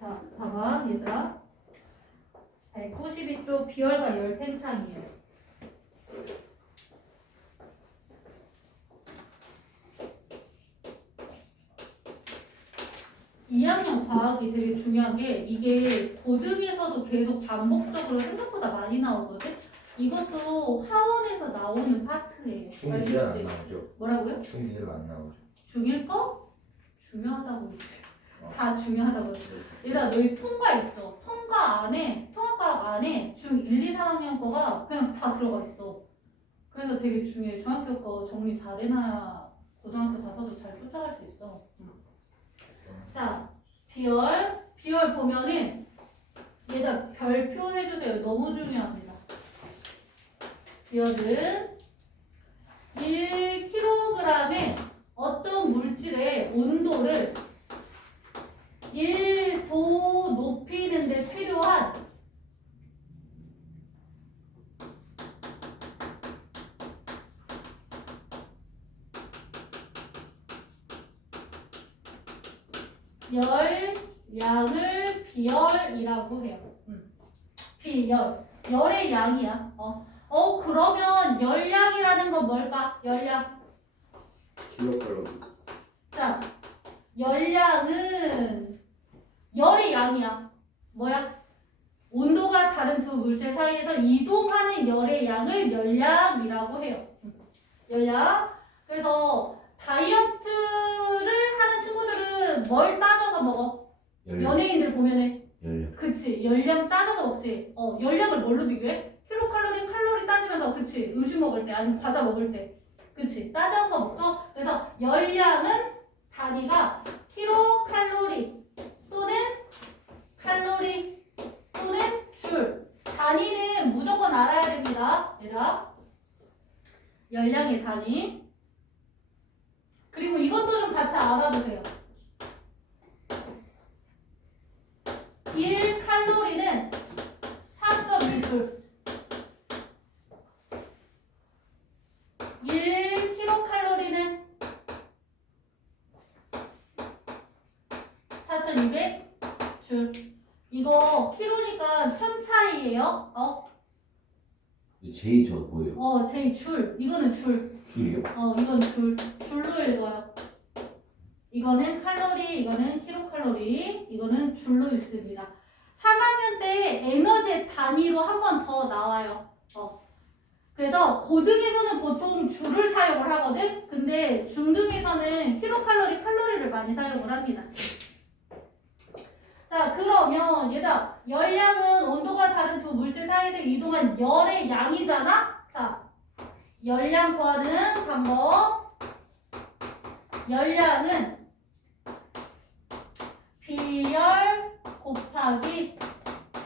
자, 봐봐 얘들아. 192쪽 비열과 열 팽창이에요. 2학년 과학이 되게 중요한 게 이게 고등에서도 계속 반복적으로 생각보다 많이 나오거든? 이것도 하원에서 나오는 파트예요. 중2는 안 알겠지? 나오죠? 뭐라고요? 중2는 안 나오죠. 중1 거? 중요하다고. 다 중요하다고. 얘들아 너희 통과 있어. 통합과학 안에 중1, 2, 3학년 거가 그냥 다 들어가 있어. 그래서 되게 중요해. 중학교 거 정리 잘 해놔야 고등학교 가서도 잘 쫓아갈 수 있어. 자, 비열 보면은 얘들 별표 해주세요. 너무 중요합니다. 비열은 1kg에 어떤 물질의 온도를 1도 높이는 데 필요한 열량을 비열이라고 해요. 비열. 열의 양이야. 그러면 열량이라는 건 뭘까? 열량. 킬로칼로리. 자, 열량은 열의 양이야. 뭐야? 온도가 다른 두 물질 사이에서 이동하는 열의 양을 열량이라고 해요. 열량. 그래서 다이어트를 하는 친구들은 뭘 따져서 먹어? 연예인들 보면은 열량. 그치, 열량 따져서 먹지. 열량을 뭘로 비교해? 킬로칼로리, 칼로리 따지면서 그치, 음식 먹을 때 아니면 과자 먹을 때 그치, 따져서 먹죠. 그래서 열량은 단위가 킬로칼로리 또는 칼로리 또는 줄. 단위는 무조건 알아야 됩니다. 얘들아, 열량의 단위. 그리고 이것도 좀 같이 알아두세요. 1칼로리는 4.2줄, 1kcal는 4,200줄. 이거 킬로니까 천 차이예요. 제이 저 뭐예요? 제이 줄. 이거는 줄. 줄이요? 이건 줄로 읽어요. 이거는 칼로리, 이거는 킬로칼로리, 이거는 줄로 읽습니다. 3학년 때 에너지 단위로 한 번 더 나와요. 그래서 고등에서는 보통 줄을 사용을 하거든? 근데 중등에서는 킬로칼로리, 칼로리를 많이 사용을 합니다. 자, 그러면 얘들아, 열량은 온도가 다른 두 물질 사이에서 이동한 열의 양이잖아? 자, 열량 구하는 방법. 열량은 비열 곱하기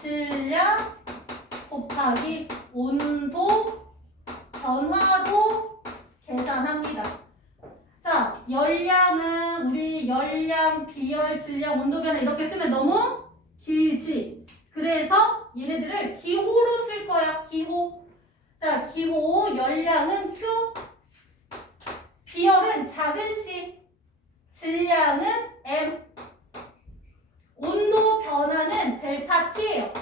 질량 곱하기 온도 변화로 계산합니다. 자, 열량은 우리 열량, 비열, 질량, 온도 변화 이렇게 쓰면 너무 길지. 그래서 얘네들을 기호로 쓸 거야. 기호. 자, 기호 열량은 Q, 비열은 작은 C, 질량은 M, 온도 변화는 델타 T예요.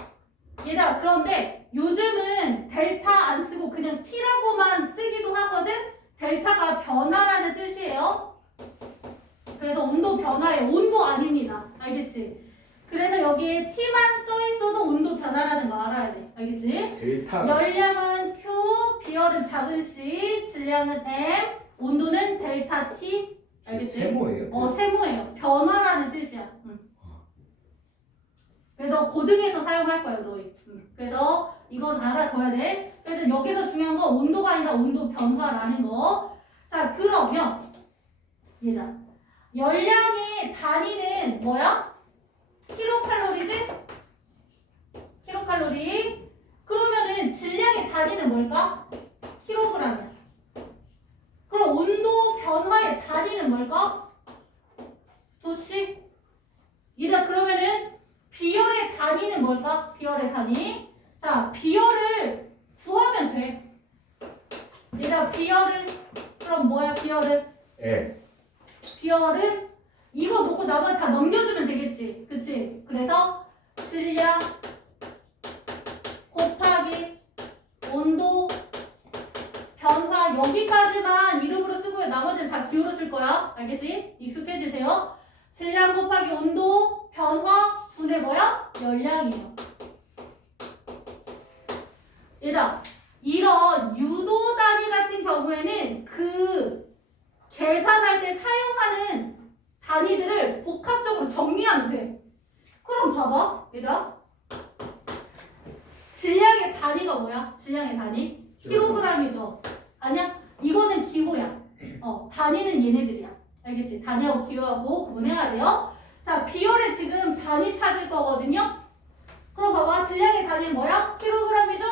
얘들아, 그런데 요즘은 델타 안 쓰고 그냥 T라고만 쓰기도 하거든? 델타가 변화라는 뜻이에요. 그래서 온도 변화예요. 온도 아닙니다. 알겠지? 그래서 여기에 T만 써 있어도 온도 변화라는 거 알아야 돼. 알겠지? 델타. 열량은 Q, 비열은 작은 C, 질량은 M, 온도는 델타 T. 알겠지? 세모예요. 세모예요. 변화라는 뜻이야. 그래서 고등에서 사용할 거예요, 너희. 그래서 이건 알아둬야 돼. 그래서 여기서 중요한 건 온도가 아니라 온도 변화라는 거. 자, 그러면 얘들아, 열량의 단위는 뭐야? 킬로칼로리지? 킬로칼로리. 그러면은 질량의 단위는 뭘까? 킬로그램이야. 그럼 온도 변화의 단위는 뭘까? 도씨? 얘들아, 그러면은 비열의 단위는 뭘까? 비열의 단위. 자, 비열을 구하면 돼. 얘들아, 비열은 그럼 뭐야? 비열은? L. 비열은 이거 놓고 나머지 다 넘겨주면 되겠지. 그치? 그래서 분의 뭐야? 열량이에요. 얘들아, 이런 유도 단위 같은 경우에는 그 계산할 때 사용하는 단위들을 복합적으로 정리하면 돼. 그럼 봐봐, 얘들아. 질량의 단위가 뭐야? 질량의 단위? 킬로그램이죠. 아니야? 이거는 기호야. 단위는 얘네들이야. 알겠지? 단위하고 기호하고 구분해야 돼요. 자, 비열의 지금 단위 찾을 거거든요. 그럼 봐봐. 질량의 단위는 뭐야? 킬로그램이죠?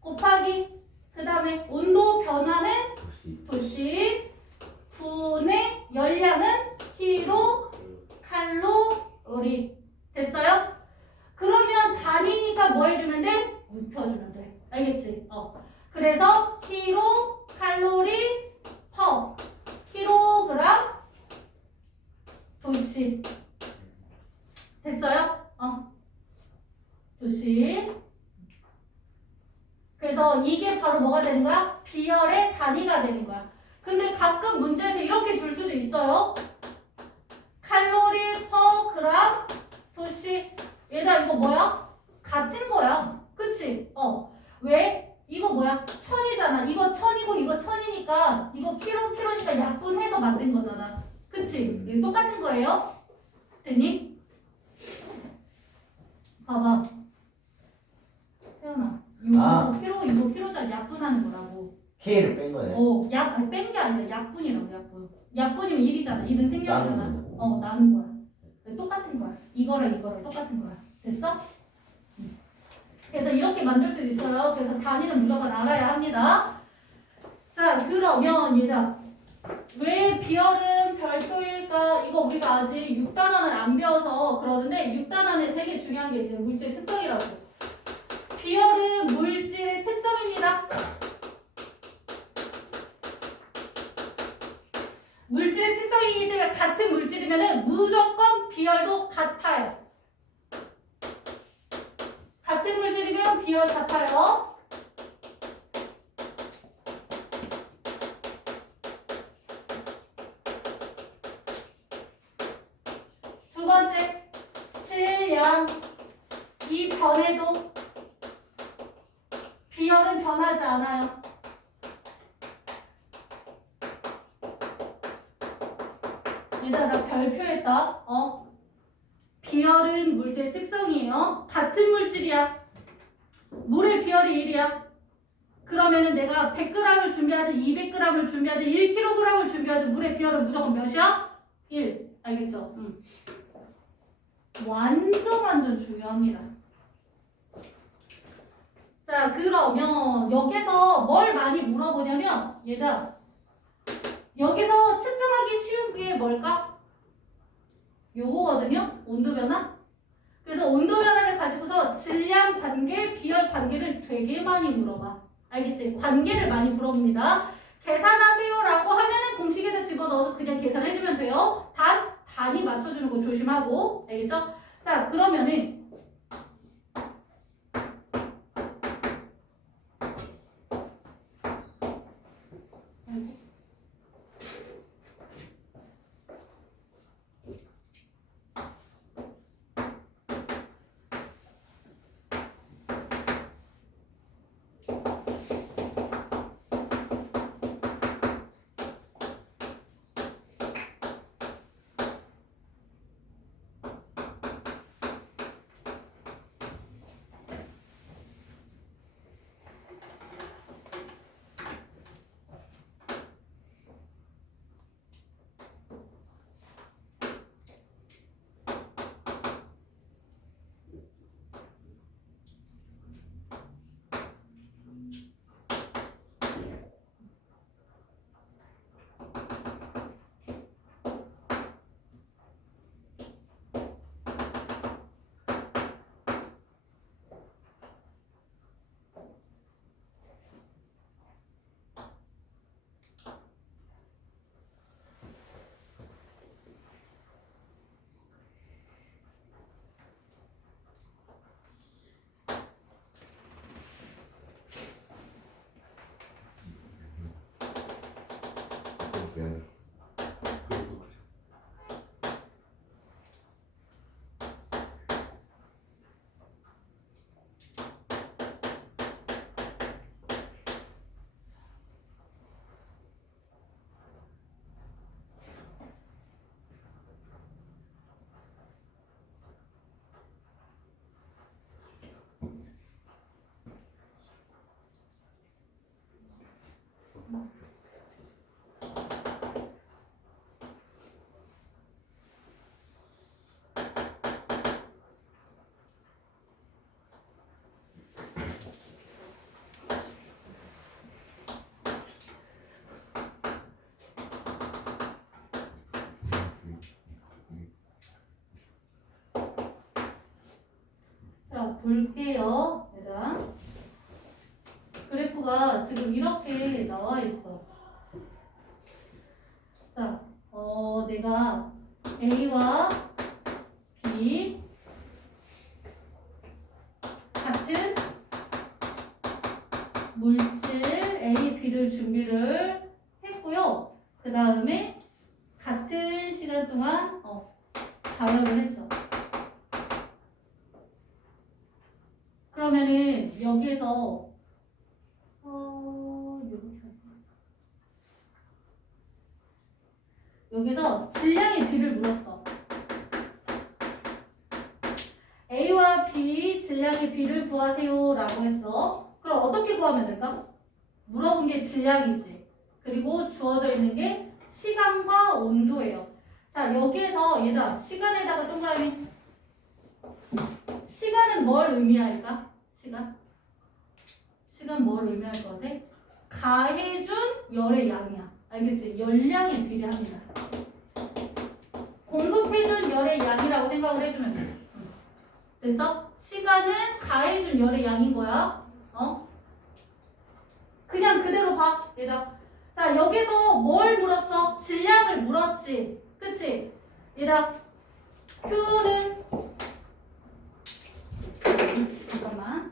곱하기 그 다음에 온도 변화는 도시 분의 열량은 킬로 칼로리. 됐어요? 그러면 단위니까 뭐 해주면 돼? 눕혀주면 돼. 알겠지? 그래서 킬로 칼로리 퍼 킬로그램 도시. 됐어요? 도시. 그래서 이게 바로 뭐가 되는 거야? 비열의 단위가 되는 거야. 근데 가끔 문제에서 이렇게 줄 수도 있어요. 칼로리 퍼 그램 도시. 얘들아 이거 뭐야? 같은 거야. 그치? 왜? 이거 뭐야? 천이잖아. 이거 천이고 이거 천이니까 이거 킬로니까 약분해서 만든 거잖아. 그치? 이거 똑같은 거예요. 됐니? 봐봐. 태연아. 이거 킬로짜리 약분하는 거라고. K를 뺀 거네. 아니, 뺀 게 아니라 약분이라고, 약분. 약분이면 1이잖아. 1은 생략이잖아. 나누는 거. 나눈 거야. 똑같은 거야. 이거랑 똑같은 거야. 됐어? 그래서 이렇게 만들 수도 있어요. 그래서 단위는 무조건 알아야 합니다. 자, 그러면 얘들아. 왜 비열은 별표일까? 이거 우리가 아직 6단원을 안 배워서 그러는데 6단원에 되게 중요한 게 이제 물질 특성이라고. 비열은 물질의 특성입니다. 물질의 특성이기 때문에 같은 물질이면 무조건 비열도 같아요. 같은 물질이면 비열 같아요. 두 번째, 질량. 이 변해도 비열은 변하지 않아요. 얘들아 나 별표했다. 비열은 물질 특성이에요. 같은 물질이야. 물의 비열이 1이야. 그러면은 내가 100g을 준비하든 200g을 준비하든 1kg을 준비하든 물의 비열은 무조건 몇이야? 1. 알겠죠? 완전 중요합니다. 자, 그러면 여기서 뭘 많이 물어보냐면 얘들아 여기서 측정하기 쉬운 게 뭘까? 요거거든요. 온도 변화. 그래서 온도 변화를 가지고서 질량 관계, 비열 관계를 되게 많이 물어봐. 알겠지? 관계를 많이 물어봅니다. 계산하세요라고 하면은 공식에다 집어넣어서 그냥 계산해주면 돼요. 단위 맞춰주는 거 조심하고. 알겠죠? 자, 그러면은 볼게요. 얘들아. 그래프가 지금 이렇게 나와 있어. 자, 내가 A와 B 같은 물질 A, B를 준비를 했고요. 그 다음에 같은 시간 동안 가열을 했어. 그러면은 여기에서 여기서 질량의 B를 물었어. A와 B 질량의 B를 구하세요 라고 했어. 그럼 어떻게 구하면 될까? 물어본 게 질량이지. 그리고 주어져 있는 게 시간과 온도예요. 자, 여기에서 얘들아, 시간에다가 동그라미. 시간은 뭘 의미할까? 시간 뭘 의미할 것 같아? 가해준 열의 양이야. 알겠지? 열량에 비례합니다. 공급해준 열의 양이라고 생각을 해주면 돼. 됐어? 시간은 가해준 열의 양인 거야. 그냥 그대로 봐. 얘들아. 자, 여기서 뭘 물었어? 질량을 물었지. 그치? 얘들아. Q는 잠깐만.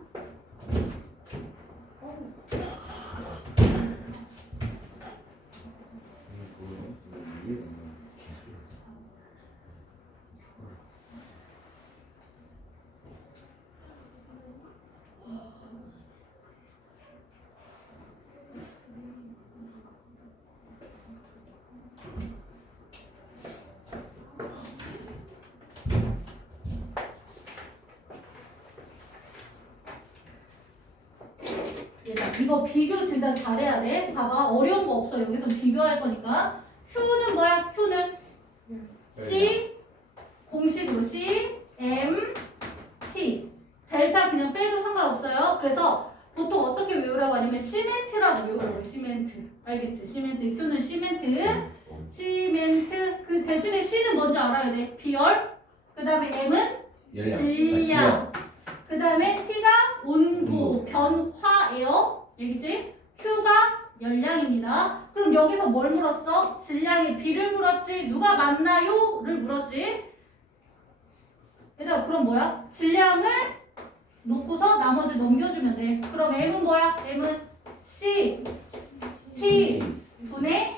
이거 비교 진짜 잘해야 돼. 봐봐. 어려운 거 없어. 여기서 비교할 거니까. Q는 뭐야? Q는 C 공식으로 C, M, T. 델타 그냥 빼도 상관없어요. 그래서 보통 어떻게 외우라고 하냐면 시멘트라고 외우라고. 시멘트. 알겠지? 시멘트. Q는 시멘트. 시멘트. 그 대신에 C는 먼저 알아야 돼. 비열. 그 다음에 M은 질량. 그 다음에 T가 온도, 변화예요. 여기지? Q가 열량입니다. 그럼 여기서 뭘 물었어? 질량의 B를 물었지. 누가 맞나요?를 물었지. 얘들아, 그럼 뭐야? 질량을 놓고서 나머지 넘겨주면 돼. 그럼 M은 뭐야? M은 C, T 분의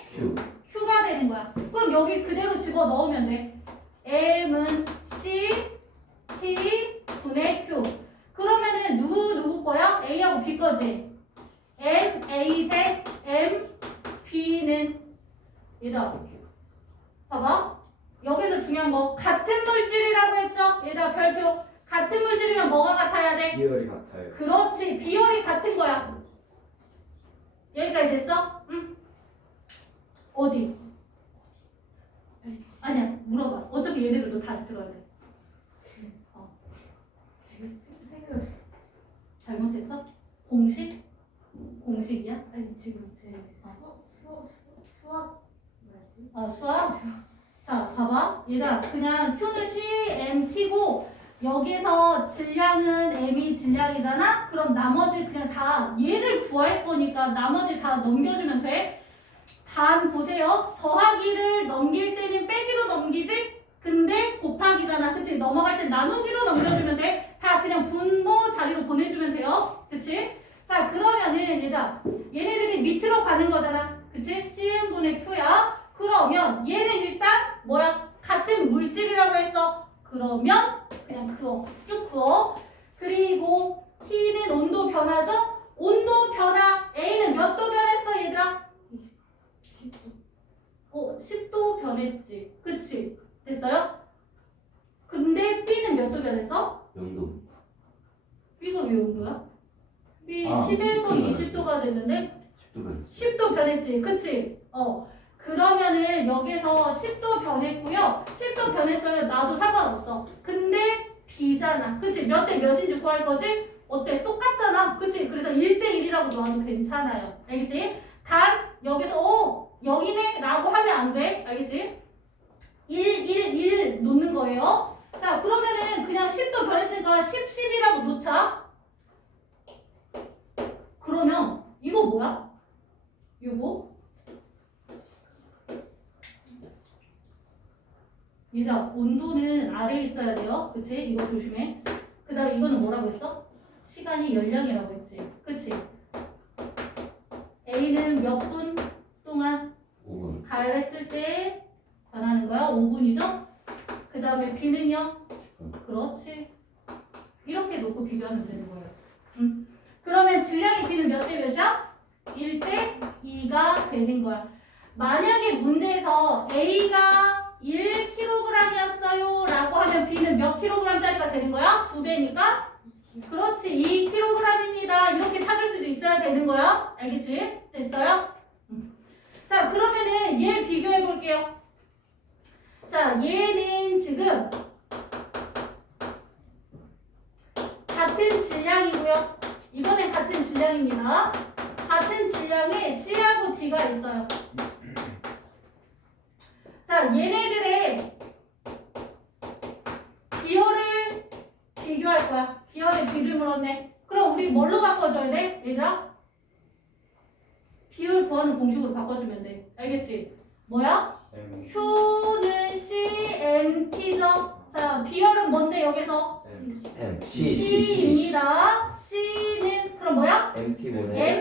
Q가 되는 거야. 그럼 여기 그대로 집어 넣으면 돼. M은 C, T 분의 Q. 그러면은 누구 거야? A하고 B 거지. M, A 대 M, B는 얘들아 봐봐. 여기서 중요한 거 같은 물질이라고 했죠? 얘들아 별표. 같은 물질이면 뭐가 같아야 돼? 비열이 같아요. 그렇지. 비열이 같은 거야. 여기까지 됐어? 응? 어디? 아니야 물어봐. 어차피 얘네들도 다시 들어야 돼. 잘못했어? 공식이야? 아니 지금 제 수학 뭐지? 수학? 자, 봐봐. 얘들아, 그냥 Q는 C, M, T고 여기서 질량은 M이 질량이잖아? 그럼 나머지 그냥 다 얘를 구할 거니까 나머지 다 넘겨주면 돼. 단 보세요. 더하기를 넘길 때는 빼기로 넘기지? 근데 곱하기잖아. 그치? 넘어갈 땐 나누기로 넘겨주면 돼. 다 그냥 분모 자리로 보내주면 돼요. 그치? 자, 그러면은 얘들아, 얘네들이 밑으로 가는 거잖아. 그치? CN분의 Q야. 그러면 얘는 일단 뭐야? 같은 물질이라고 했어. 그러면 그냥 그어. 쭉 그어. 그리고 T는 온도 변화죠? 온도 변화. A는 몇 도 변했어, 얘들아? 10도. 10도 변했지. 그치? 됐어요? 근데 B는 몇 도 변했어? 0도. B가 왜 온도야? B 아, 10에서 10도 20도가 됐는데 10도 변했어. 10도 변했지. 그치? 그러면은 여기서 10도 변했고요. 10도 변했어요. 나도 상관없어. 근데 B잖아. 그치? 몇 대 몇인지 구할 거지? 어때? 똑같잖아. 그치? 그래서 1대1이라고 놔도 괜찮아요. 알겠지? 단 여기서 0이네? 라고 하면 안 돼. 알겠지? 1 놓는 거예요. 자, 그러면은 그냥 10도 변했으니까 10, 10이라고 놓자. 그러면 이거 뭐야? 이거? 얘들아, 온도는 아래에 있어야 돼요. 그치? 이거 조심해. 그 다음에 이거는 뭐라고 했어? 시간이 열량이라고 했지. 그치? A는 몇 분 동안 5분. 가열했을 때 변하는 거야? 5분이죠? 그 다음에 B는요? 그렇지. 이렇게 놓고 비교하면 되는 거예요. 그러면 질량의 B는 몇 대 몇이야? 1대 2가 되는 거야. 만약에 문제에서 A가 1kg이었어요 라고 하면 B는 몇 kg짜리가 되는 거야? 2배니까? 그렇지. 2kg입니다. 이렇게 찾을 수도 있어야 되는 거야. 알겠지? 됐어요? 자, 그러면은 얘 비교해 볼게요. 자, 얘는 지금 같은 질량이고요. 이번엔 같은 질량입니다. 같은 질량에 C하고 D가 있어요. 자, 얘네들의 기호를 비교할 거야. 기호의 B를 물었네. 그럼 우리 뭘로 바꿔줘야 돼? 얘들아? 비율 구하는 공식으로 바꿔주면 돼. 알겠지? 뭐야? Q는 CMT죠? 자, 비율은 뭔데 여기서? M C입니다. C는 그럼 뭐야? MT 분의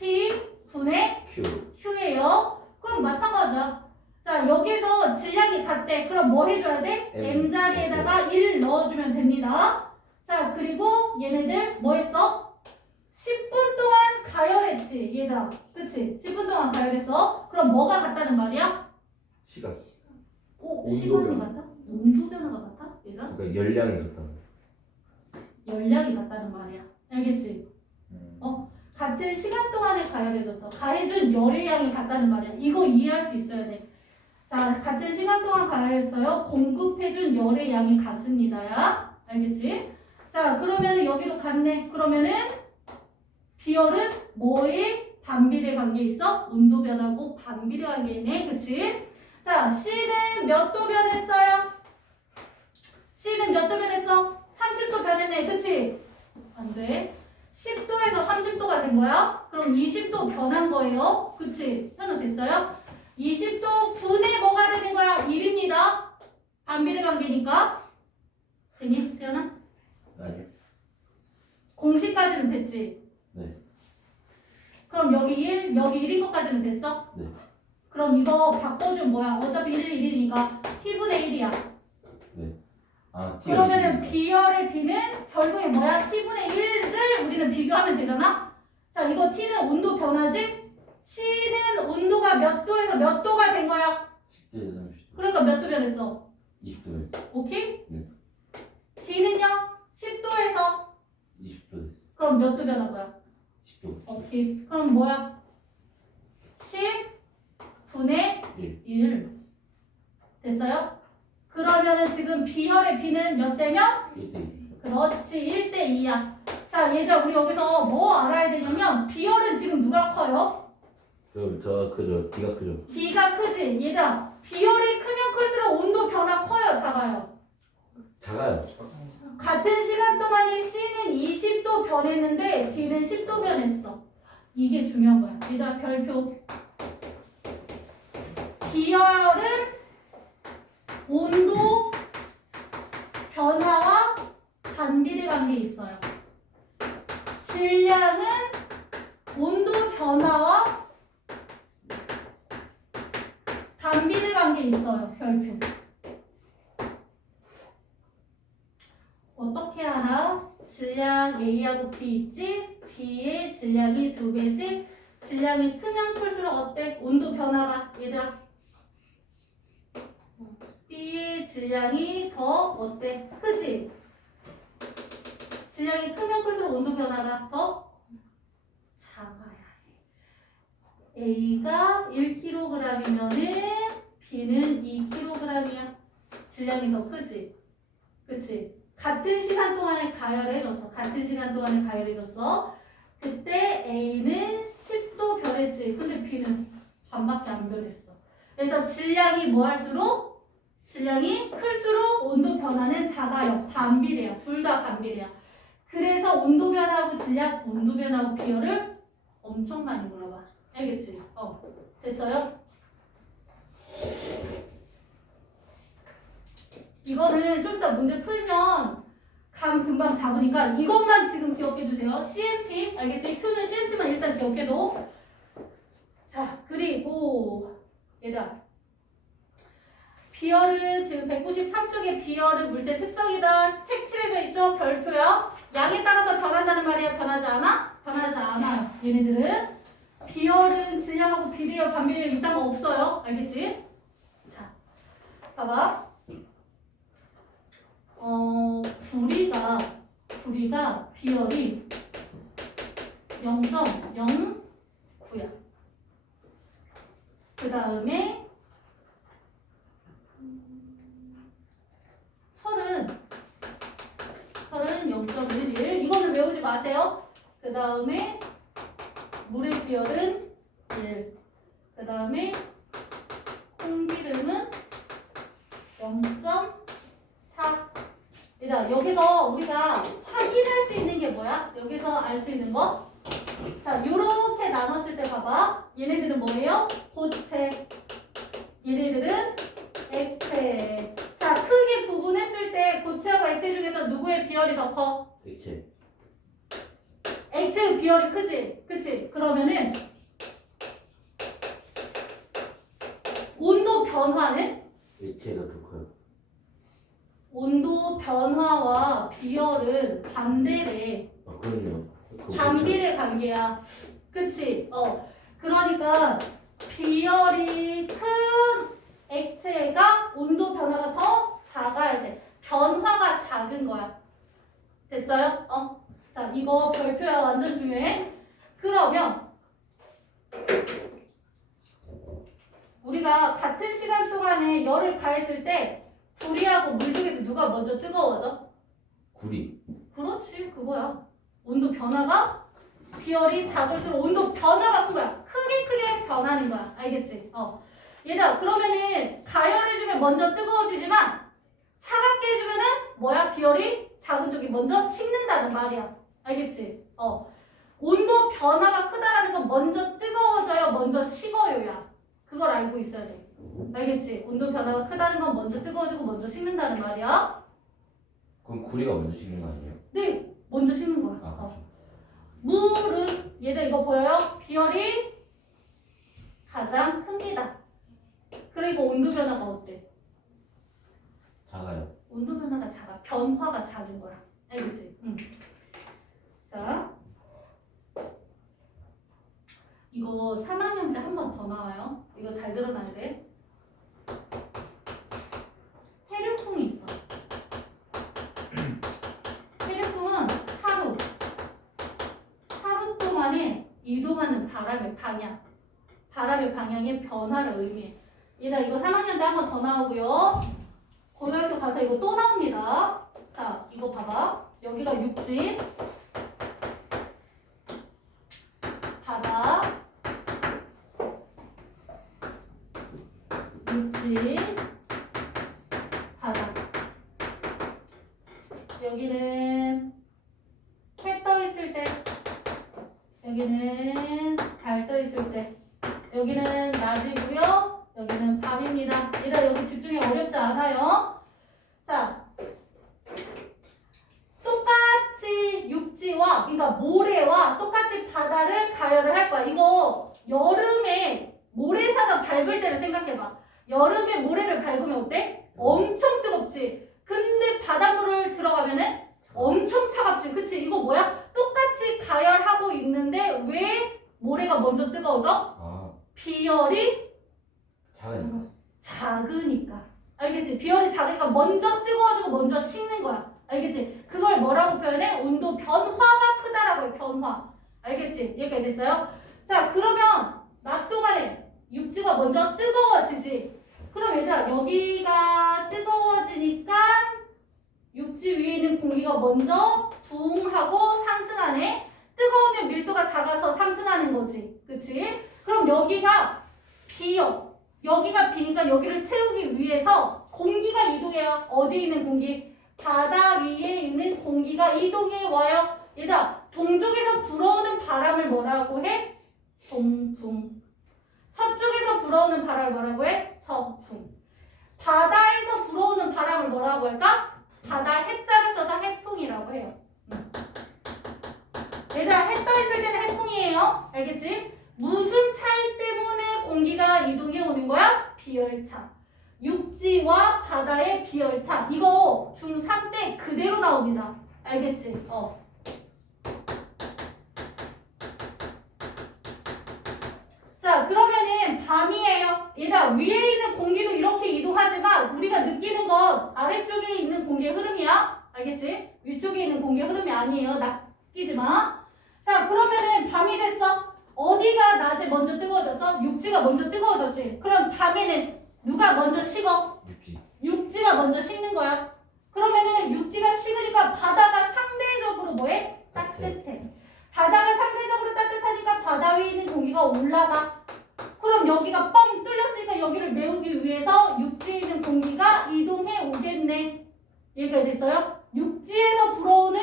MT 분의 Q. Q예요. 그럼 마찬가지야. 자, 여기서 질량이 같대. 그럼 뭐 해줘야 돼? M 자리에다가 1 넣어주면 됩니다. 자, 그리고 얘네들 뭐 했어? 10분 동안 가열했지, 얘들아. 그치? 10분 동안 가열했어. 그럼 뭐가 같다는 말이야? 시간. 오, 온도 시간이 변화. 같다? 온도 변화가 같아? 얘들아? 그러니까 열량이 같다. 열량이 같다는 말이야. 알겠지? 같은 시간 동안에 가열해줬어. 가해준 열의 양이 같다는 말이야. 이거 이해할 수 있어야 돼. 자, 같은 시간 동안 가열했어요. 공급해준 열의 양이 같습니다야. 알겠지? 자, 그러면은 여기도 같네. 그러면은 비열은 뭐에 반비례 관계 있어? 온도 변하고 반비례 관계 있네. 그치? 자, C는 몇 도 변했어요? C는 몇 도 변했어? 30도 변했네. 그치? 안 돼. 10도에서 30도가 된 거야? 그럼 20도 변한 거예요. 그치? 현우 됐어요? 20도 분의 뭐가 되는 거야? 1입니다. 반비례 관계니까. 되니? 태연아? 아니요. 공식까지는 됐지? 네. 그럼 여기 1, 여기 1인 것까지는 됐어? 네. 그럼 이거 바꿔주면 뭐야? 어차피 1, 1이니까 T분의 1이야. 아, T. 그러면은 B열의 B는 결국에 뭐야? T분의 1을 우리는 비교하면 되잖아? 자, 이거 T는 온도 변화지? C는 온도가 몇 도에서 몇 도가 된 거야? 10대 30도. 그러니까 몇 도 변했어? 20도. 오케이? 네. D는요? 10도에서 20도 됐어. 그럼 몇 도 변한 거야? 10도. 오케이. 그럼 뭐야? 10분의 1. 됐어요? 그러면은 지금 B열의 B는 몇 대면? 1대2. 그렇지. 1대 2야. 자, 얘들아, 우리 여기서 뭐 알아야 되냐면 B열은 지금 누가 커요? 크죠. D가 크죠. D가 크지. 얘들아, B열이 크면 클수록 온도 변화 커요, 작아요? 작아요. 같은 시간 동안에 C는 20도 변했는데 D는 10도 변했어. 이게 중요한 거야. 얘들아, 별표. B열은 온도 변화와 반비례 관계 있어요. 질량은 온도 변화와 반비례 관계 있어요. 별표. 어떻게 알아? 질량 A하고 B 있지? B의 질량이 2배지? 질량이 크면 클수록 어때? 온도 변화가. 얘들아. B의 질량이 더 어때? 크지? 질량이 크면 클수록 온도 변화가 더 작아야 해. A가 1kg이면은 B는 2kg이야. 질량이 더 크지? 그치? 같은 시간 동안에 가열해줬어. 같은 시간 동안에 가열해줬어. 그때 A는 10도 변했지. 근데 B는 반밖에 안 변했어. 그래서 질량이 뭐 할수록? 질량이 클수록 온도 변화는 작아요. 반비례야. 둘 다 반비례야. 그래서 온도 변화하고 질량, 온도 변화하고 비열을 엄청 많이 물어봐. 알겠지? 됐어요? 이거는 좀 더 문제 풀면 감 금방 잡으니까 이것만 지금 기억해 주세요. CMT, 알겠지? Q는 CMT만 일단 기억해도. 자, 그리고 얘들아, 비열은 지금 193쪽에 비열은 물체 특성이다. 색칠해져 있죠? 별표야. 양에 따라서 변한다는 말이야. 변하지 않아? 변하지 않아요. 얘네들은. 비열은 질량하고 비례열, 반비례열 이딴 거 없어요. 알겠지? 자, 봐봐. 구리가 비열이 0.09야. 그 다음에 철은 0.11. 이거는 외우지 마세요. 그 다음에 물의 비열은 1. 그 다음에 콩기름은 0.4. 얘들아, 여기서 우리가 확인할 수 있는 게 뭐야? 여기서 알 수 있는 거? 자, 요렇게 나눴을 때 봐봐. 얘네들은 뭐예요? 고체. 얘네들은 액체. 자, 크게 구분했을 때 고체하고 액체 중에서 누구의 비열이 더 커? 액체. 액체의 비열이 크지? 그치? 그러면은 온도 변화는? 액체가 더 커요. 온도 변화와 비열은 반대래. 아, 그럼요. 그거 반비례 관계야. 그치? 그러니까 비열이 큰 액체가 온도 변화가 더 작아야 돼. 변화가 작은 거야. 됐어요? 자, 이거 별표야. 완전 중요해. 그러면 우리가 같은 시간 동안에 열을 가했을 때 구리하고 물 중에서 누가 먼저 뜨거워져? 구리. 그렇지, 그거야. 온도 변화가 비열이 작을수록 온도 변화가 큰 거야. 크게 변하는 거야. 알겠지? 얘들아, 그러면은 가열해주면 먼저 뜨거워지지만 차갑게 해주면은 뭐야? 비열이 작은 쪽이 먼저 식는다는 말이야. 알겠지? 온도 변화가 크다라는 건 먼저 뜨거워져요, 먼저 식어요야. 그걸 알고 있어야 돼. 알겠지? 온도 변화가 크다는 건 먼저 뜨거워지고 먼저 식는다는 말이야. 그럼 구리가 먼저 식는 거 아니에요? 네, 먼저 식는 거야. 아, 물은 얘들 이거 보여요? 비열이 가장 큽니다. 그리고 온도 변화가 어때? 작아요. 온도 변화가 작아. 변화가 작은 거야. 알겠지? 응. 자, 이거 3학년 때 한 번 더 나와요. 이거 잘 들어놔야 돼. 해류풍이 있어. 해류풍은 하루 동안에 이동하는 바람의 방향의 변화를 의미해. 얘들아, 이거 3학년 때 한 번 더 나오고요. 고등학교 가서 이거 또 나옵니다. 자, 이거 봐봐. 여기가 육지, 바다, 육지, 바다. 여기는 해 떠 있을 때, 여기는 달 떠 있을 때, 여기는 낮이고요. 여기는 밤입니다. 얘들아, 여기 집중이 어렵지 않아요. 자, 똑같이 육지와, 그러니까 모래와 똑같이 바다를 가열을 할 거야. 이거 여름에 모래사장 밟을 때를 생각해봐. 여름에 모래를 밟으면 어때? 엄청 뜨겁지. 근데 바닷물을 들어가면은 엄청 차갑지. 그치? 이거 뭐야? 똑같이 가열하고 있는데 왜 모래가 먼저 뜨거워져? 비열이 작으니까. 알겠지? 비열이 작으니까 먼저 뜨거워지고 먼저 식는 거야. 알겠지? 그걸 뭐라고 표현해? 온도 변화가 크다라고 해. 변화. 알겠지? 여기까지 됐어요? 자, 그러면 낮 동안에 육지가 먼저 뜨거워지지. 그럼 얘들아, 여기가 뜨거워지니까 육지 위에 있는 공기가 먼저 붕 하고 상승하네. 뜨거우면 밀도가 작아서 상승하는 거지. 그치? 그럼 여기가 비어. 여기가 비니까 여기를 채우기 위해서 공기가 이동해요. 어디에 있는 공기? 바다 위에 있는 공기가 이동해 와요. 얘들아, 동쪽에서 불어오는 바람을 뭐라고 해? 동풍. 서쪽에서 불어오는 바람을 뭐라고 해? 서풍. 바다에서 불어오는 바람을 뭐라고 할까? 바다 해자를 써서 해풍이라고 해요. 얘들아, 해 떠 있을 때는 해풍이에요. 알겠지? 무슨 차이 때문에 공기가 이동해 오는 거야? 비열차. 육지와 바다의 비열차. 이거 중3 때 그대로 나옵니다. 알겠지? 자, 그러면은 밤이에요. 얘들아, 위에 있는 공기도 이렇게 이동하지만 우리가 느끼는 건 아래쪽에 있는 공기의 흐름이야. 알겠지? 위쪽에 있는 공기의 흐름이 아니에요. 낚이지 마. 자, 그러면은 밤이 됐어. 어디가 낮에 먼저 뜨거워졌어? 육지가 먼저 뜨거워졌지. 그럼 밤에는 누가 먼저 식어? 육지. 육지가 먼저 식는 거야. 그러면은 육지가 식으니까 바다가 상대적으로 뭐해? 따뜻해. 바다가 상대적으로 따뜻하니까 바다 위에 있는 공기가 올라가. 그럼 여기가 뻥 뚫렸으니까 여기를 메우기 위해서 육지에 있는 공기가 이동해 오겠네. 얘기가 됐어요? 육지에서 불어오는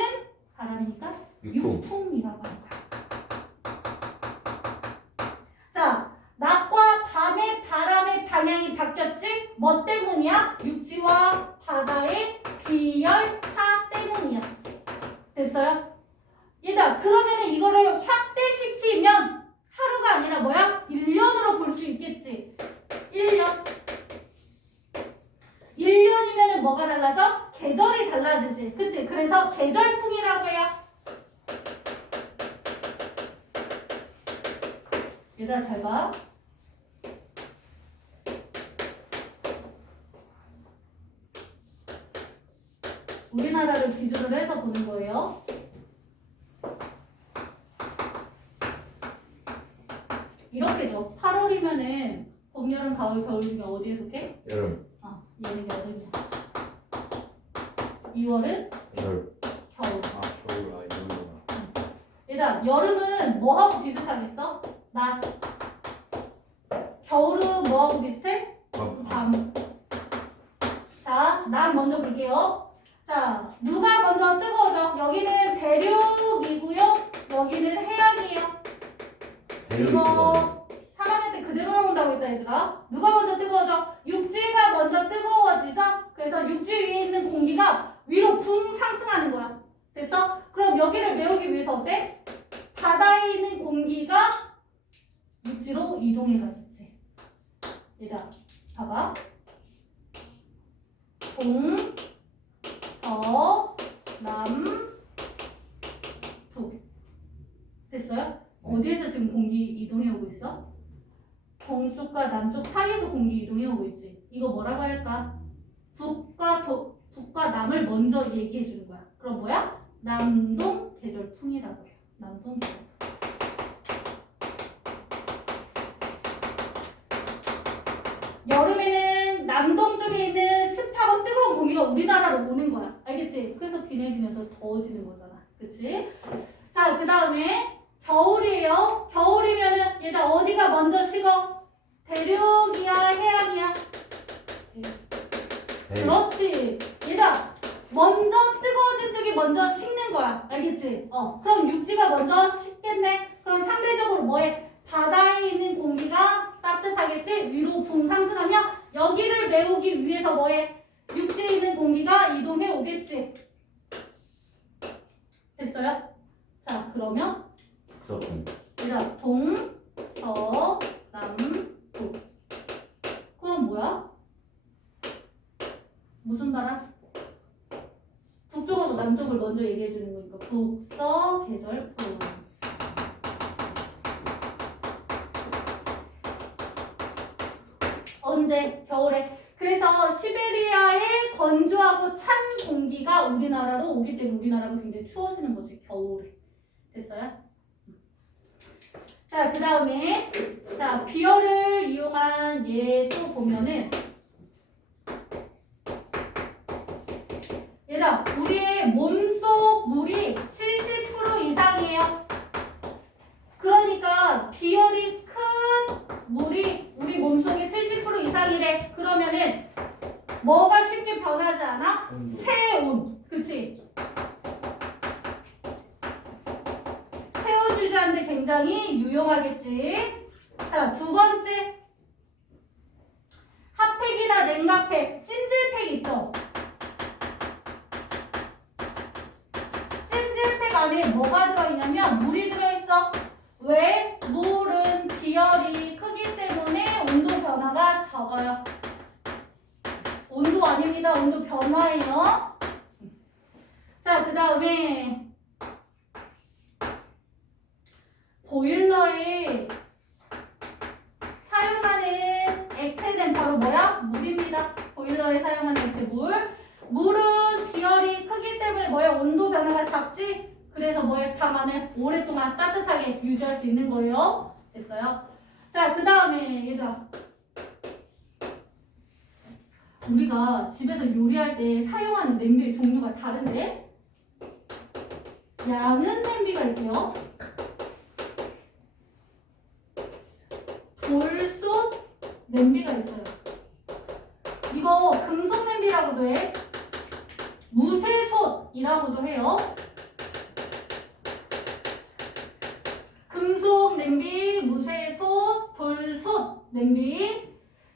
바람이니까 육풍. 육풍이라고 하는 거야. 자, 낮과 밤의 바람의 방향이 바뀌었지? 뭐 때문이야? 육지와 바다의 비열차 때문이야. 됐어요? 얘들아, 그러면 이거를 확대시키면 하루가 아니라 뭐야? 1년으로 볼 수 있겠지. 1년. 1년이면 뭐가 달라져? 계절이 달라지지. 그치? 그래서 계절풍이라고 해요. 얘들아, 잘 봐. 우리나라를 기준으로 해서 보는 거예요. 이렇게죠. 8월이면은 봄, 여름, 가을, 겨울 중에 어디에 속해? 여름. 얘는 여름이야. 2월은 열. 겨울. 겨울 이거구나. 얘들아, 여름은 뭐하고 비슷하겠어? 낮. 겨울은 뭐하고 비슷해? 밤. 자, 낮 먼저 볼게요. 자, 누가 먼저 뜨거워져? 여기는 대륙이고요. 여기는 해양이에요. 대륙이 뜨거워. 이거 3학년 때 그대로 나온다고 했다 얘들아. 누가 먼저 뜨거워져? 육지가 먼저 뜨거워지죠? 그래서 육지 위에 있는 공기가 위로 붕 상승하는 거야. 됐어? 그럼 여기를 메우기 위해서 어때? 바다에 있는 공기가 육지로 이동해 가겠지. 얘들아, 봐봐. 동, 서, 남, 북. 됐어요? 어디에서 지금 공기 이동해 오고 있어? 동쪽과 남쪽 사이에서 공기 이동해 오고 있지. 이거 뭐라고 할까? 북과 남을 먼저 얘기해 주는 거야. 그럼 뭐야? 남동 계절풍이라고 해요. 남동 계절풍. 여름에는 남동 쪽에 있는 습하고 뜨거운 공기가 우리나라로 오는 거야. 알겠지? 그래서 비 내리면서 더워지는 거잖아. 그치? 자, 그 다음에 겨울이에요. 겨울이면은 얘들 어디가 먼저 식어? 대륙이야, 해양이야? 대륙. 그렇지. 얘들아, 먼저 뜨거워진 쪽이 먼저 식는 거야. 알겠지? 그럼 육지가 먼저 식겠네? 그럼 상대적으로 뭐해? 바다에 있는 공기가 따뜻하겠지? 위로 붕 상승하며 여기를 메우기 위해서 뭐해? 육지에 있는 공기가 이동해 오겠지? 됐어요? 자, 그러면 서풍. 얘들아, 동, 서, 남, 북. 그럼 뭐야? 무슨 바람? 북쪽하고 남쪽을 먼저 얘기해 주는 거니까 북서 계절풍. 언제? 겨울에. 그래서 시베리아의 건조하고 찬 공기가 우리나라로 오기 때문에 우리나라가 굉장히 추워지는 거지, 겨울에. 됐어요? 자, 그 다음에 자, 비열을 이용한 얘 또 보면은 얘들아, 우리의 몸속 물이 70% 이상이에요. 그러니까 비열이 큰 물이 우리 몸속에 70% 이상이래. 그러면은 뭐가 쉽게 변하지 않아? 온도. 체온. 그치? 체온 유지하는데 굉장히 유용하겠지. 자, 두 번째. 핫팩이나 냉각팩, 찜질팩 있죠? 찜질팩 안에 뭐가 들어있냐면 물이 들어있어. 왜? 물은 비열이 크기 때문에 온도 변화가 적어요. 온도 아닙니다. 온도 변화예요. 자, 그 다음에 보일러에 사용하는 액체는 바로 뭐야? 물입니다. 보일러에 사용하는 액체 물. 물은 비열이 크기 때문에 뭐야? 온도 변화가 작지? 그래서 뭐에 방 안에 오랫동안 따뜻하게 유지할 수 있는 거예요. 됐어요? 자, 그 다음에 얘들아. 우리가 집에서 요리할 때 사용하는 냄비의 종류가 다른데 양은 냄비가 있고요. 돌솥 냄비가 있어요. 이거 금속 냄비라고도 해. 무쇠솥이라고도 해요. 금속 냄비, 무쇠솥, 돌솥 냄비.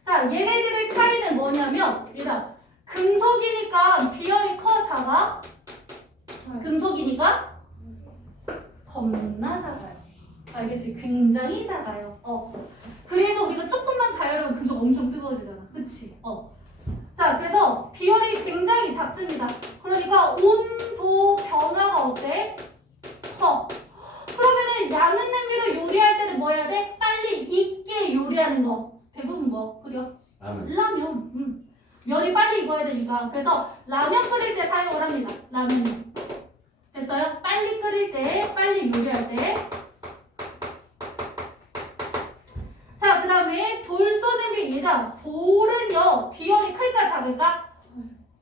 자, 얘네들의 차이는 뭐냐면 얘들아, 금속이니까 비열이 커 작아? 금속이니까 겁나 작아요. 알겠지? 굉장히 작아요. 그래서 우리가 조금만 가열하면 금속 엄청 뜨거워지잖아. 그치? 자, 그래서 비열이 굉장히 작습니다. 그러니까 온도 변화가 어때? 커. 그러면은 양은 냄비로 요리할 때는 뭐 해야 돼? 빨리 익게 요리하는 거. 대부분 뭐 끓여? 라면. 면이 빨리 익어야 되니까. 그래서 라면 끓일 때 사용을 합니다. 라면은. 됐어요? 빨리 끓일 때, 빨리 요리할 때. 자, 그 다음에 돌솥 냄비. 얘가 돌은요, 비열이 클까 작을까?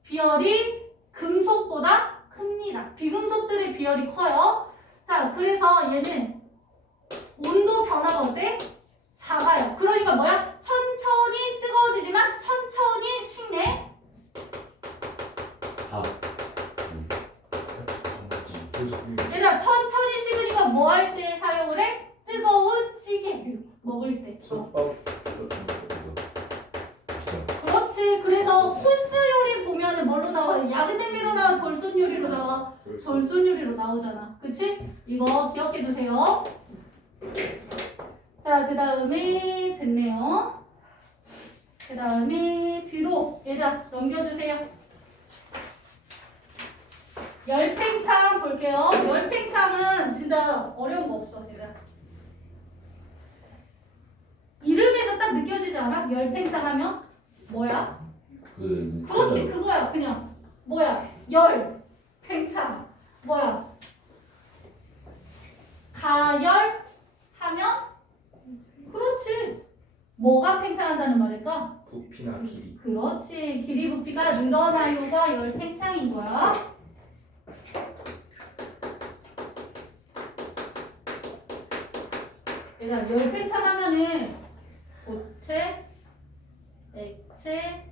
비열이 금속보다 큽니다. 비금속들의 비열이 커요. 자, 그래서 얘는 온도 변화가 어때? 작아요. 그러니까 뭐야? 천천히 뜨거워지지만 천천히 식네. 얘들아, 천천히 식으니까 뭐 할 때 사용을 해? 뜨거운 찌개 먹을 때. 그렇지. 그래서 코스 요리 보면은 뭘로 나와? 야근 냄비로 나와? 돌솥 요리로 나와? 돌솥 요리로 나오잖아. 그치? 이거 기억해 두세요. 자, 그 다음에 됐네요. 그 다음에 뒤로 얘자 넘겨주세요. 열팽창 볼게요. 열팽창은 진짜 어려운 거 없어. 얘들아. 이름에서 딱 느껴지지 않아? 열팽창 하면 뭐야? 그렇지, 그거야. 그냥 뭐야? 열, 팽창. 뭐야? 가열 하면 그렇지. 뭐가 팽창한다는 말일까? 부피나 길이. 그렇지. 길이 부피가 늘어나요가 열 팽창인 거야. 얘가 열 팽창하면은 고체, 액체,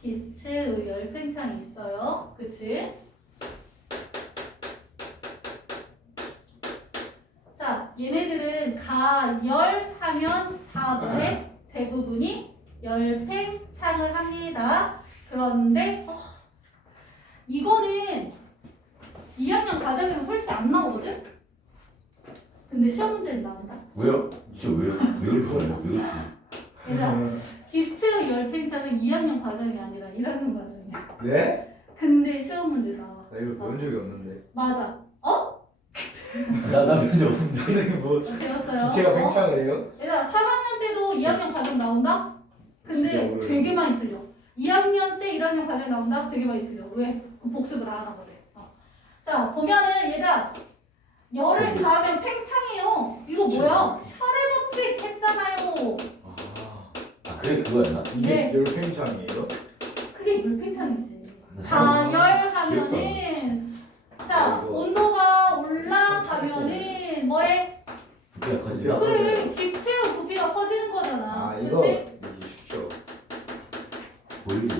기체의 열 팽창이 있어요. 그치? 자, 얘네들은 가열하면 다 뭐해? 대부분이 열팽창을 합니다. 그런데 이거는 2학년 과정에서 솔직히 안 나오거든? 근데 시험 문제는 나온다. 왜요? 진짜 왜요? 왜 그렇게 하냐? 왜 그렇게? 그래서 기체의 열팽창은 2학년 과정이 아니라 1학년 과정이야. 네? 근데 시험 문제 나와. 나 이거 배운 적이 없는데. 맞아. 나 그저 없는데. 근데 뭐 배웠어요. 기체가 팽창을 해요? 얘들아, 3학년 때도 2학년 과정 나온다? 근데 진짜 어려워요. 되게 많이 틀려. 2학년 때 1학년 과정 나온다? 되게 많이 틀려. 왜? 그 복습을 안 하거든. 자, 보면은 얘들아, 열을 가하면 팽창이에요. 이거 뭐야? 혈을 법칙 했잖아요. 그래 그거였나? 이게 네. 열팽창이에요? 그게 열팽창이지. 나 잘 가열하면은 자, 온도가 올라가면은 뭐해? 부피가 커지나? 그래, 기체의 부피가 커지는 거잖아. 아 이거 그치? 이게 쉽죠. 보이고.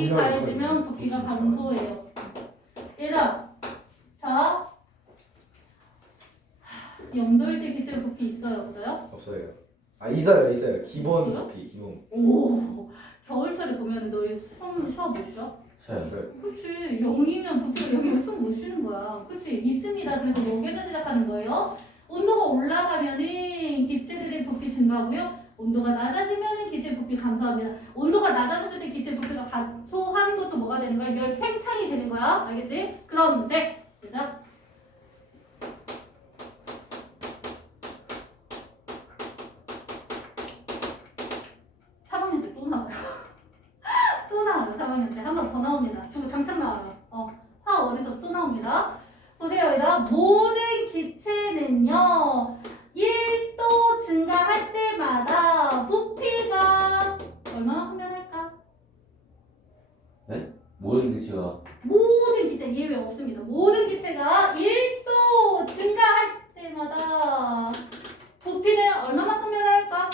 열이 가해지면 부피가 감소해요. 얘들아, 자, 0도일 때 기체의 부피 있어요, 없어요? 없어요. 아 있어요. 기본 있어요? 부피 기본. 오, 겨울철에 보면 너희 숨 쉬어 못 쉬어? 셔요. 그치, 0이면 부피가 0이면 숨 못 쉬는 거야. 그치, 있습니다. 그래서 여기에서 시작하는 거예요. 온도가 올라가면은 기체들의 부피 증가하고요. 온도가 낮아지면은 기체 부피 감소합니다. 온도가 낮아졌을 때 기체 부피가 감소하는 것도 뭐가 되는 거야? 열 팽창이 되는 거야. 알겠지? 그런데, 얘들아. 때 또 나와요. 또 나와요. 3학년 때 한 번 더 나옵니다. 주고 장착 나와요. 화월에서 또 나옵니다. 보세요, 얘들아. 모든 기체는요, 1도 증가할 때마다 부피가 얼마만큼 변할까? 모든 기체가 모든 기체 예외 없습니다. 모든 기체가 1도 증가할 때마다 부피는 얼마만큼 변할까?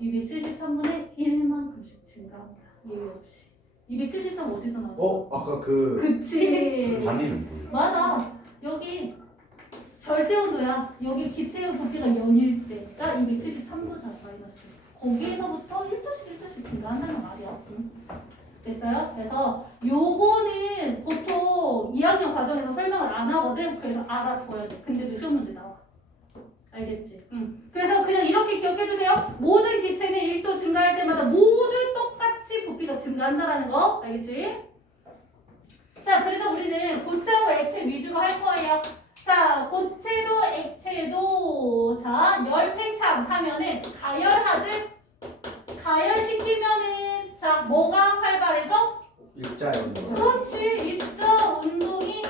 273분의 1만큼씩 증가합니다. 예외 없이. 273 어디서 나왔어? 아까 그 그치. 단위는 뭐예요? 맞아. 여기 절대 온도야. 여기 기체의 부피가 0일 때가 273도잖아. 마이너스. 거기에서부터 1도씩 증가한다는 말이야. 응? 됐어요? 그래서 요거는 보통 2학년 과정에서 설명을 안 하거든. 그래서 알아둬야 돼. 근데도 시험 문제 나와. 알겠지? 응. 그래서 그냥 이렇게 기억해주세요. 모든 기체는 1도 증가할 때마다 모두 똑같이 부피가 증가한다라는 거. 알겠지? 자, 그래서 우리는 고체하고 액체 위주로 할 거예요. 자, 고체도 액체도 자, 열 팽창 하면은 가열하지? 가열시키면은 자, 뭐가 활발해져? 일자 연도. 그렇지. 입자 운동이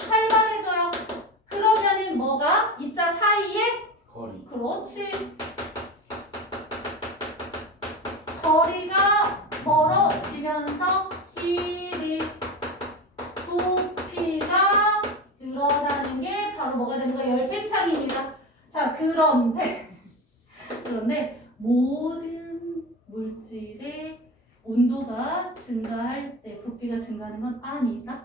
활발해져요. 그러면은 뭐가? 입자 사이에? 거리. 그렇지. 거리가 멀어지면서 길이 부피가 늘어나는 게 바로 뭐가 되는 거야? 열팽창입니다. 자, 그런데 모든 물질의 온도가 증가할 때 부피가 증가하는 건 아니다.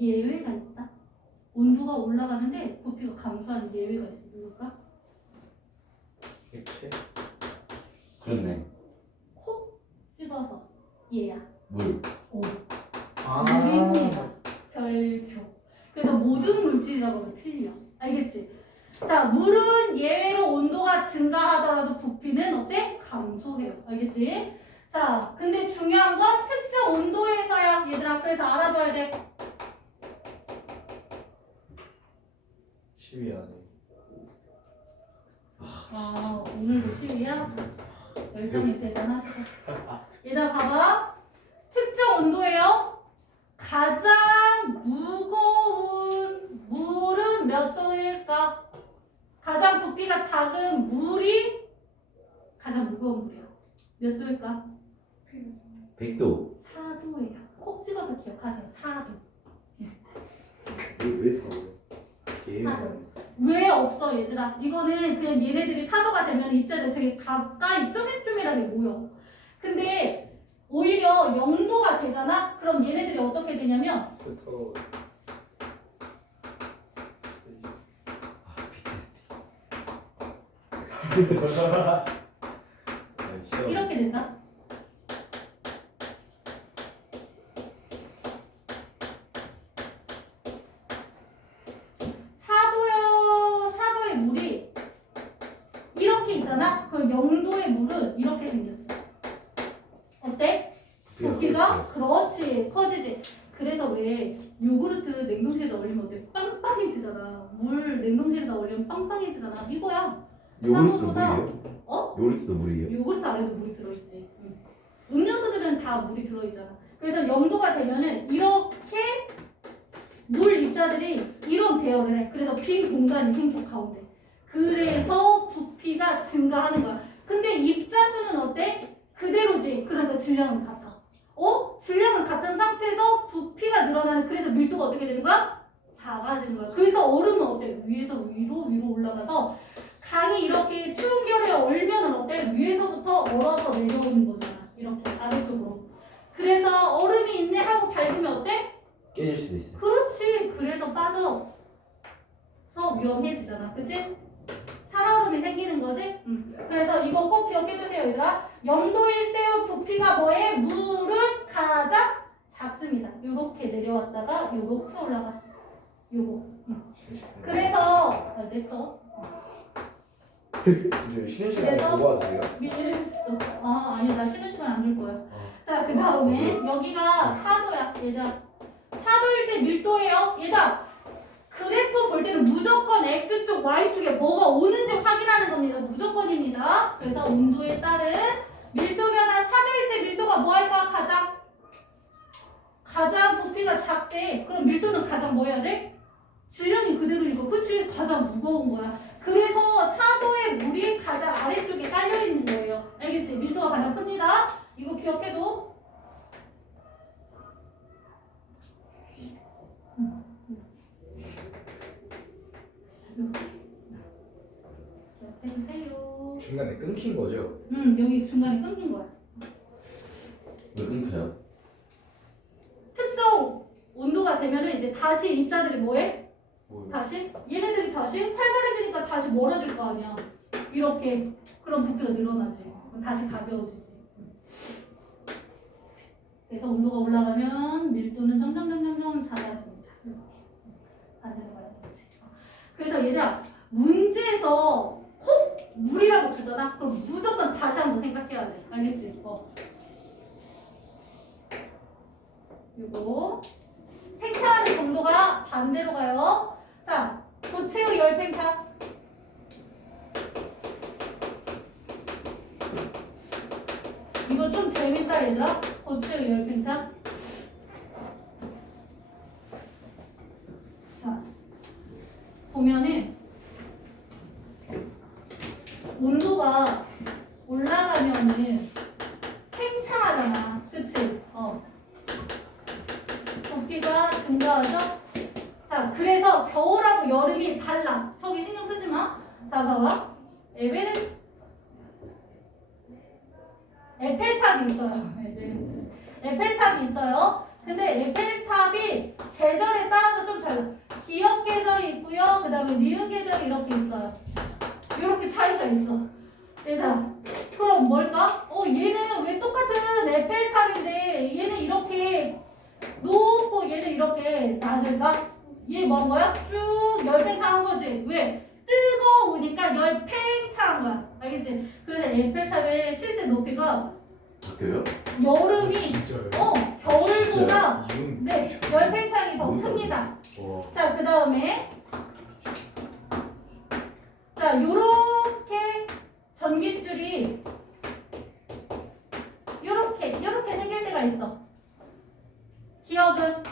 예외가 있다. 온도가 올라가는데 부피가 감소하는 예외가 있어. 누굴까? 액체. 그렇네. 콕 찍어서 얘야. 물. 오. 아. 물입니다. 별표. 그래서 모든 물질이라고 하면 틀려. 알겠지? 자, 물은 예외로 온도가 증가하더라도 부피는 어때? 감소해요. 알겠지? 자, 근데 중요한 건 특정 온도에서야. 얘들아, 그래서 알아둬야 돼. 10위 안에. 아, 오늘도 시위야? 열정이 대단하시다. 얘들아, 봐봐. 특정 온도예요. 가장 무거운 물은 몇 도일까? 가장 부피가 작은 물이 가장 무거운 물이야. 몇 도일까? 100도. 4도예요. 콕 찍어서 기억하세요. 4도. 왜 사요? 사도. 왜 없어, 얘들아? 이거는 그냥 얘네들이 4도가 되면 입자들 되게 가까이 쪼밀쪼밀하게 모여. 근데 오히려 0도가 되잖아? 그럼 얘네들이 어떻게 되냐면 이렇게 된다. 사도의 물이 이렇게 있잖아? 그럼 0도의 물은 이렇게 생겼어. 어때? 부피가? 그렇지. 커지지. 그래서 왜 요구르트 냉동실에다 얼리면 어때? 빵빵해지잖아. 물 냉동실에다 얼리면 빵빵해지잖아. 이거야. 요구르트도 사도보다- 물이에요? 요구르트도 물이에요? 요구르트 안에도 물이 들어있지. 음료수들은 다 물이 들어있잖아. 그래서 0도가 되면은 이렇게 물 입자들이 이런 배열을 해. 그래서 빈 공간이 생겨 가운데. 그래서 부피가 증가하는 거야. 근데 입자 수는 어때? 그대로지. 그러니까 질량은 같아. 질량은 같은 상태에서 부피가 늘어나는. 그래서 밀도가 어떻게 되는 거야? 작아지는 거야. 그래서 얼음은 어때? 위에서 위로 올라가서 강이 이렇게 추운 겨울에 얼면은 어때? 위에서부터 얼어서 내려오는 거잖아. 이렇게 아래쪽으로. 그래서 얼음이 있네 하고 밟으면 어때? 깨질 수도 있어요. 그렇지. 그래서 빠져서 위험해지잖아. 그치? 살얼음이 생기는 거지? 그래서 이거 꼭 기억해주세요, 얘들아. 0도일 때의 부피가 뭐에? 물은 가장 작습니다. 요렇게 내려왔다가 요렇게 올라가. 요거. 그래서 냅둬. 근데 쉬는 시간에 그래서 보고 하세요? 아니 나 쉬는 시간 안 줄 거야. 자, 그 다음에 여기가 4도야, 얘들아. 4도일 때 밀도예요. 얘들아, 그래프 볼 때는 무조건 X축, Y축에 뭐가 오는지 확인하는 겁니다. 무조건입니다. 그래서 온도에 따른 밀도 변화 3일 때 밀도가 뭐 할까? 가장 부피가 작대. 그럼 밀도는 가장 뭐 해야 돼? 질량이 그대로니까. 그치? 가장 무거운 거야. 그래서 4도의 물이 가장 아래쪽에 깔려있는 거예요. 알겠지? 밀도가 가장 큽니다. 이거 기억해도. 기억해주세요. 중간에 끊긴 거죠? 여기 중간에 끊긴 거야. 왜 끊겨요? 특정 온도가 되면은 이제 다시 입자들이 뭐해? 뭐요? 다시? 얘네들이 다시 활발해지니까 다시 멀어질 거 아니야. 이렇게. 그럼 부피가 늘어나지. 그럼 다시 가벼워지지. 그래서 온도가 올라가면 밀도는 점점 작아집니다. 이렇게. 반대로 가야 되지. 그래서 얘들아, 문제에서 콕 물이라고 주잖아. 그럼 무조건 다시 한번 생각해야 돼. 알겠지? 요거 팽창하는 정도가 반대로 가요. 자, 고체의 열 팽창. 이거 좀 재밌다 얘들아. 고체의 열 팽창. 자, 보면은 온도가 올라가면은 팽창하잖아. 그치? 부피가 증가하죠? 자, 그래서 겨울하고 여름이 달라. 저기 신경 쓰지 마. 자, 봐봐. 에펠탑이 있어요. 에펠탑이 있어요. 근데 에펠탑이 계절에 따라서 좀 달라. 기역 계절이 있고요. 그 다음에 니은 계절이 이렇게 있어요. 이렇게 차이가 있어. 얘들아, 그럼 뭘까? 얘는 왜 똑같은 에펠탑인데 얘는 이렇게 높고 얘는 이렇게 낮을까? 얘 뭔 거야? 쭉 열팽창한 거지. 왜? 뜨거우니까 열팽창한 거야. 알겠지? 그래서 에펠탑의 실제 높이가 바뀌어요? 여름이 진짜요? 겨울보다 이건 네, 열팽창이 더 큽니다. 와. 자, 그 다음에 자, 요렇게 전깃줄이 요렇게 생길 때가 있어. 기억은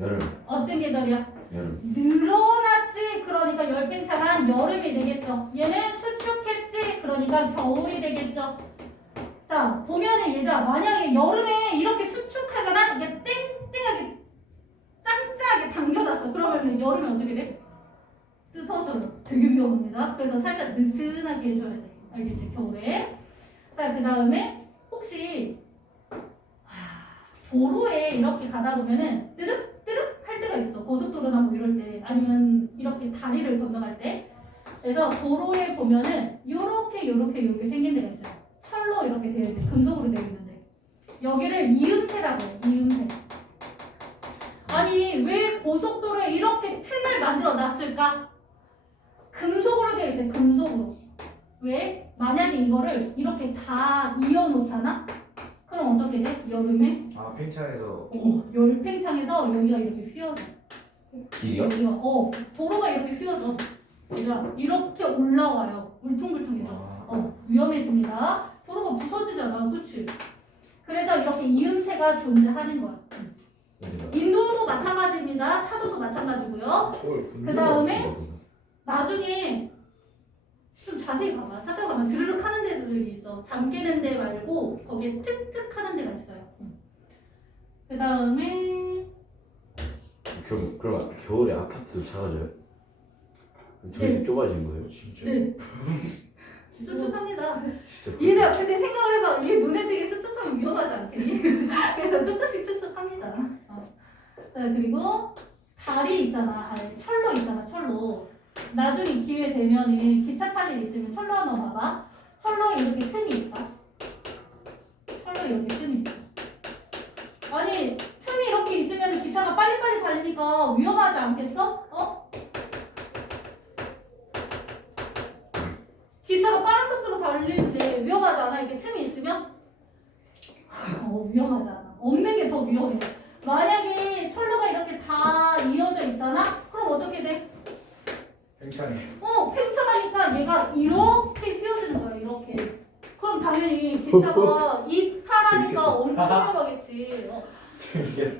여름. 어떤 계절이야? 여름. 늘어났지. 그러니까 열팽창한 여름이 되겠죠. 얘는 수축했지. 그러니까 겨울이 되겠죠. 자, 보면은 얘들아, 만약에 여름에 이렇게 수축하거나 이게 땡땡하게 짱짱하게 당겨놨어. 그러면은 여름에 어떻게 돼? 뜯어져요. 되게 위험합니다. 그래서 살짝 느슨하게 해줘야 돼. 알겠지? 겨울에. 자, 그 다음에 혹시 도로에 이렇게 가다 보면은 뜨륵뜨륵 할 때가 있어. 고속도로나 뭐 이럴 때, 아니면 이렇게 다리를 건너갈 때. 그래서 도로에 보면은 요렇게 생긴 데가 있어요. 철로 이렇게 되어 있는데, 금속으로 되어 있는데, 여기를 이음새라고 해요. 이음새. 아니, 왜 고속도로에 이렇게 틈을 만들어 놨을까? 금속으로 되어 있어요. 금속으로. 왜? 만약에 이거를 이렇게 다 이어놓잖아? 그럼 어떻게 돼? 여름에? 팽창해서. 열팽창해서 여기가 이렇게 휘어져. 길이요? 여기가, 도로가 이렇게 휘어져. 얘들아, 이렇게 올라와요. 울퉁불퉁해서. 위험해집니다. 도로가 부서지잖아. 그치? 그래서 이렇게 이음새가 존재하는 거야. 인도도 마찬가지입니다. 차도도 마찬가지고요. 그 다음에 나중에 좀 자세히 봐봐. 찾아가면 드르륵 하는 데들이 있어. 잠기는 데 말고 거기에 툭툭 하는 데가 있어요. 그 다음에 그럼 겨울에 아파트도 작아져요? 저희 좁아진 거예요? 진짜. 네. 수축합니다. 진짜. 얘가 근데 생각을 해봐. 얘 눈에 띄게 수축하면 위험하지 않겠니? 그래서 조금씩 수축합니다. 자, 그리고 다리 있잖아. 아니, 철로 있잖아. 철로. 나중에 기회 되면 기차 탈 일 있으면 철로 한번 봐봐. 철로에 이렇게 틈이 있다. 철로에 이렇게 틈이 있어. 아니 틈이 이렇게 있으면 기차가 빨리빨리 달리니까 위험하지 않겠어? 어? 기차가 빠른 속도로 달리는데 위험하지 않아? 이게 틈이 있으면? 위험하지 않아. 없는 게 더 위험해. 만약에 철로가 이렇게 다 이어져 있잖아? 그럼 어떻게 돼? 팽창해. 팽창하니까 얘가 이렇게 휘어지는 거야, 이렇게. 그럼 당연히 기차가 이탈하니까 엄청 위험하겠지.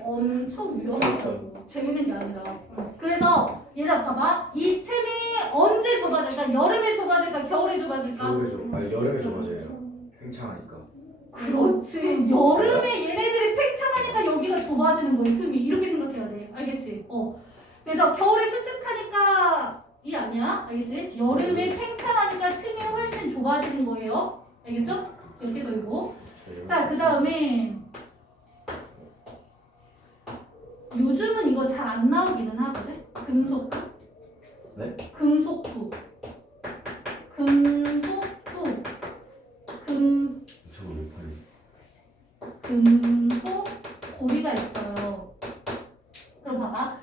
엄청 위험하다고. 재밌는 게 아니라. 그래서 얘들아 봐봐. 이 틈이 언제 좁아질까? 여름에 좁아질까? 겨울에 좁아질까? 겨울에 좀. 아니 여름에 좀 맞아요. 팽창하니까. 그렇지. 여름에 얘네들이 팽창하니까 여기가 좁아지는 거야, 틈이. 이렇게 생각해야 돼. 알겠지? 그래서 겨울에 수축하니까 이 아니야? 알겠지? 여름에 팽창하니까 틈이 훨씬 좁아지는 거예요. 알겠죠? 이렇게 돌고. 자, 그 다음에 요즘은 이거 잘 안 나오기는 하거든? 금속구. 네? 금속구. 금속구. 저거 왜 팔이? 금속 고리가 있어요. 그럼 봐봐.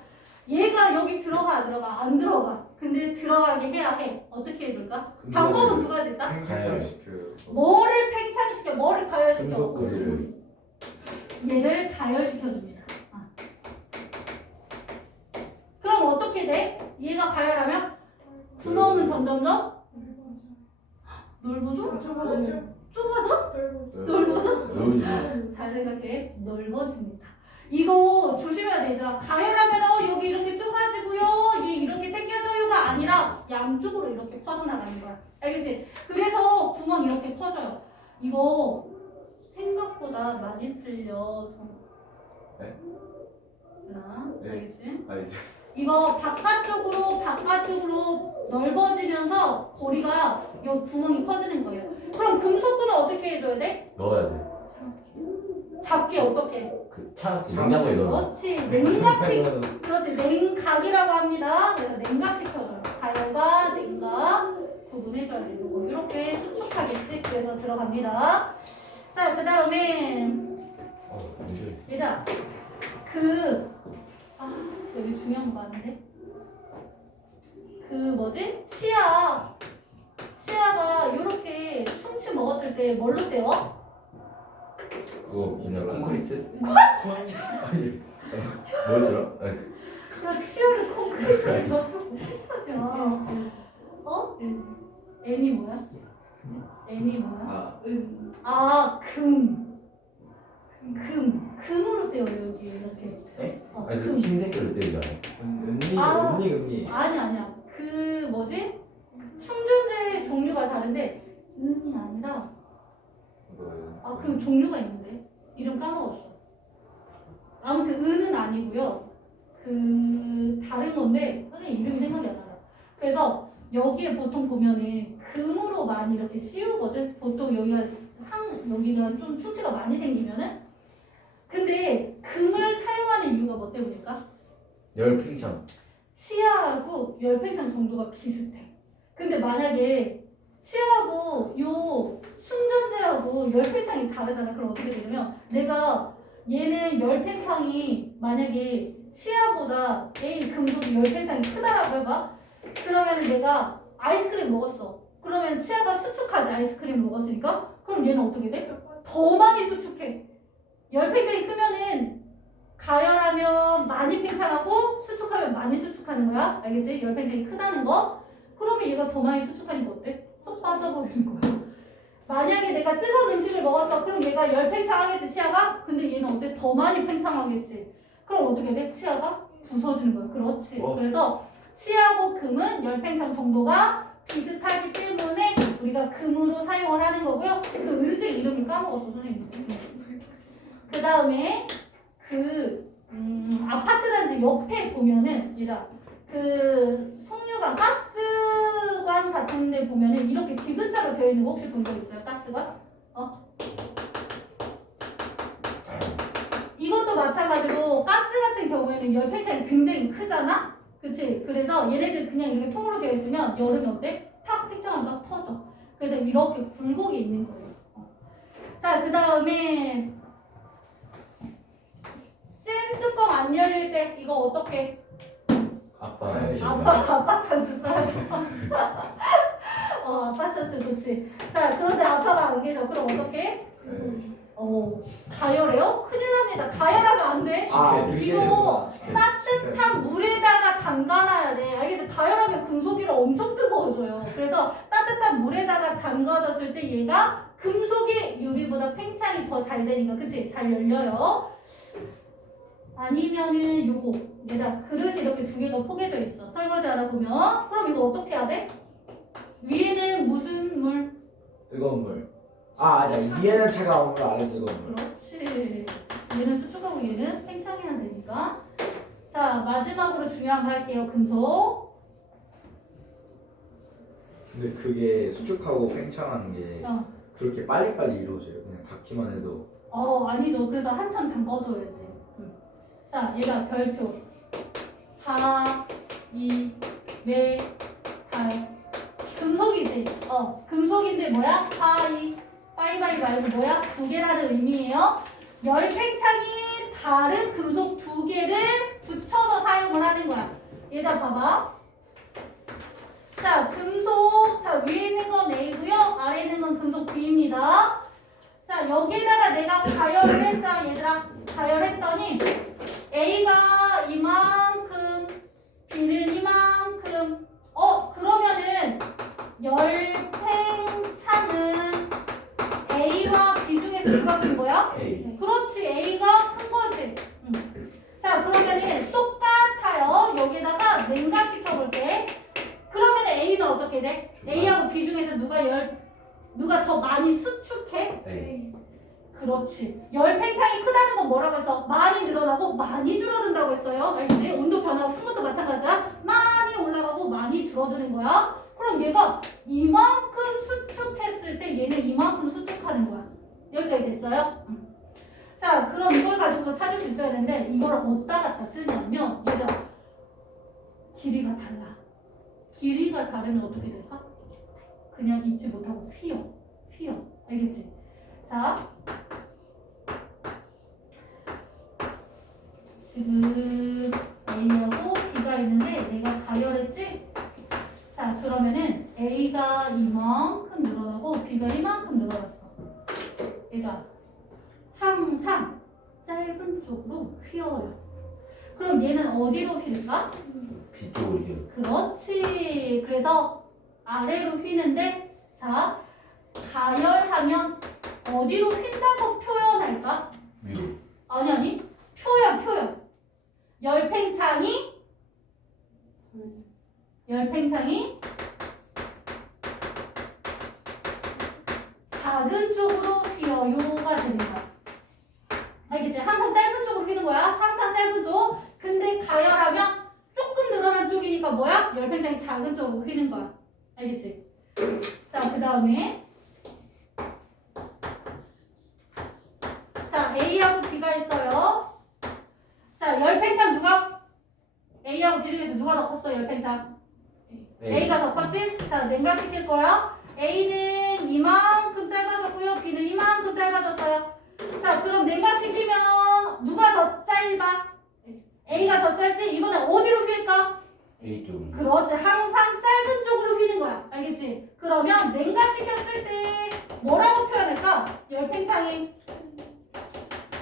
얘가 여기 들어가 안 들어가? 안 들어가. 근데 들어가게 해야 해. 어떻게 해줄까? 방법은 두 가지 있다. 팽창시켜요. 뭐를 팽창시켜? 뭐를 가열시켜? 금속 고리를. 얘를 가열시켜줍니다. 그럼 어떻게 돼? 얘가 가열하면 구멍은 점점점 넓어져? 좁아져? 넓어져? 여러분이 잘 생각해. 넓어집니다. 이거 조심해야 돼, 얘들아. 가열하면 여기 이렇게 좁아지고요. 얘 이렇게 당겨져요가 아니라 양쪽으로 이렇게 퍼져나가는 거야. 알겠지? 그래서 구멍 이렇게 커져요. 이거 생각보다 많이 틀려. 네? 네. 알겠지? 아니 이거 바깥쪽으로 넓어지면서 고리가 이 구멍이 커지는 거예요. 그럼 금속구는 어떻게 해줘야 돼? 넣어야 돼. 작게 어떻게? 그차 냉장고에 넣어. 그렇지. 냉각식. 그렇지. 냉각이라고 합니다. 그래서 냉각시켜줘요. 가열과 냉각 구분해줘야 돼. 이거 이렇게 수축하겠지. 그래서 들어갑니다. 자, 그 다음에 이제 얘들아 여기 중요한 거 많은데 치아가 이렇게 충치 먹었을 때 뭘로 떼워? 그거 그냥 콘크리트? 아니 뭐였더라? 아니, 치아를 콘크리트로 N이 뭐야? N이 뭐야? 금으로 떼어요 여기 이렇게. 아니 그 흰색으로 때리잖아. 은니. 아니야. 충전재 종류가 다른데 은이 아니라 그 종류가 있는데 이름 까먹었어. 아무튼 은은 아니고요. 다른 건데 선생님 이름이 생각이 안 나요. 그래서 여기에 보통 보면은 금으로 많이 이렇게 씌우거든. 보통 여기가 좀 충치가 많이 생기면은. 근데 금을 사용하는 이유가 뭐 때문일까? 열 팽창. 치아하고 열팽창 정도가 비슷해. 근데 만약에 치아하고 요 충전재하고 열팽창이 다르잖아. 그럼 어떻게 되냐면 얘는 열팽창이 만약에 치아보다 A 금속이 열팽창이 크다라고 해봐. 그러면 내가 아이스크림 먹었어. 그러면 치아가 수축하지. 아이스크림 먹었으니까. 그럼 얘는 어떻게 돼? 더 많이 수축해. 열팽창이 크면은 가열하면 많이 팽창하고 수축하면 많이 수축하는 거야. 알겠지? 열팽창이 크다는 거. 그러면 얘가 더 많이 수축하니까 어때? 쏙 빠져버리는 거야. 만약에 내가 뜨거운 음식을 먹었어. 그럼 얘가 열팽창하겠지, 치아가? 근데 얘는 어때? 더 많이 팽창하겠지. 그럼 어떻게 돼? 치아가 부서지는 거야. 그렇지. 그래서 치아하고 금은 열팽창 정도가 비슷하기 때문에 우리가 금으로 사용을 하는 거고요. 그 은색 이름이 까먹었어, 선생님. 그 다음에 아파트 단지 옆에 보면은 얘가 석류가 가스 가스관 같은 데 보면은 이렇게 디귿자로 되어 있는 거 혹시 본 적 있어요? 가스관? 이것도 마찬가지로 가스 같은 경우에는 열 팽창이 굉장히 크잖아? 그치? 그래서 얘네들 그냥 이렇게 통으로 되어 있으면 여름에 어때? 팍 팽창하면 터져. 그래서 이렇게 굴곡이 있는 거예요. 자, 그 다음에 잼 뚜껑 안 열릴 때 이거 어떻게? 아빠. 아빠 찬스 써야죠. 아빠 찬스 좋지. 자, 그런데 아빠가 안 계셔. 그럼 어떻게? 가열해요? 큰일 납니다. 가열하면 안 돼. 이거 따뜻한 물에다가 담가놔야 돼. 알겠지? 가열하면 금속이라 엄청 뜨거워져요. 그래서 따뜻한 물에다가 담가뒀을 때 얘가 금속이 유리보다 팽창이 더 잘 되니까, 그치? 잘 열려요. 아니면은 요거 얘다 그릇이 이렇게 두 개가 포개져 있어. 설거지 하다 보면. 그럼 이거 어떻게 해야 돼? 위에는 무슨 물? 뜨거운 물. 아니야. 위에는 차가운 물, 아래 뜨거운 물. 그렇지. 얘는 수축하고 얘는 팽창해야 되니까. 자, 마지막으로 중요한 거 할게요. 금속. 근데 그게 수축하고 팽창하는 게 그렇게 빨리빨리 이루어져요. 그냥 닿기만 해도. 아니죠. 그래서 한참 담궈둬야지. 자, 얘가 별표. 하, 이, 매, 달. 금속이지. 금속인데 뭐야? 하이. 빠이빠이 말고 뭐야? 두 개라는 의미예요. 열 팽창이 다른 금속 두 개를 붙여서 사용을 하는 거야. 얘다 봐봐. 자, 금속. 자, 위에 있는 건 A고요. 아래에 있는 건 금속 B입니다. 자, 여기에다가 내가 가열을 했어. 얘들아. 가열했더니 A가 이만큼, B는 이만큼. 그러면은 열 팽창은 A와 B 중에서 누가 큰 거야? A. 그렇지. A가 큰 거지. 자, 그러면은 똑같아요. 여기다가 냉각시켜 볼게. 그러면 A는 어떻게 돼? A하고 B 중에서 누가 더 많이 수축해? A. 그렇지. 열 팽창이 크다는 건 뭐라고 했어? 많이 늘어나고 많이 줄어든다고 했어요. 알겠지? 온도 변화가 큰 것도 마찬가지야. 많이 올라가고 많이 줄어드는 거야. 그럼 얘가 이만큼 수축했을 때 얘는 이만큼 수축하는 거야. 여기까지 됐어요? 자, 그럼 이걸 가지고서 찾을 수 있어야 되는데 이걸 어디다 갖다 쓰냐면 얘들아, 길이가 달라. 길이가 다르면 어떻게 될까? 그냥 잊지 못하고 휘어. 알겠지? 자, 지금 A하고 B가 있는데 내가 가열했지? 자, 그러면은 A가 이만큼 늘어나고 B가 이만큼 늘어났어. 얘가 항상 짧은 쪽으로 휘어요. 그럼 얘는 어디로 휘는가? B 쪽으로 이겨. 그렇지. 그래서 아래로 휘는데, 자, 가열하면 어디로 휜다고 표현할까? 위로. 아니. 표현. 열팽창이 작은 쪽으로 휘어요가 되는 거야. 알겠지? 항상 짧은 쪽으로 휘는 거야. 항상 짧은 쪽. 근데 가열하면 조금 늘어난 쪽이니까 뭐야? 열팽창이 작은 쪽으로 휘는 거야. 알겠지? 자, 그 다음에 자, A하고 B가 있어요. 자, 열팽창 누가? A하고 B 중에서 누가 더 컸어? 열팽창. A가 더 컸지? 자, 냉각시킬 거야. A는 이만큼 짧아졌고요. B는 이만큼 짧아졌어요. 자, 그럼 냉각시키면 누가 더 짧아? A가 더 짧지? 이번엔 어디로 휠까? A 쪽으로. 그렇지. 항상 짧은 쪽으로 휘는 거야. 알겠지? 그러면 냉각시켰을 때 뭐라고 표현할까? 열팽창이.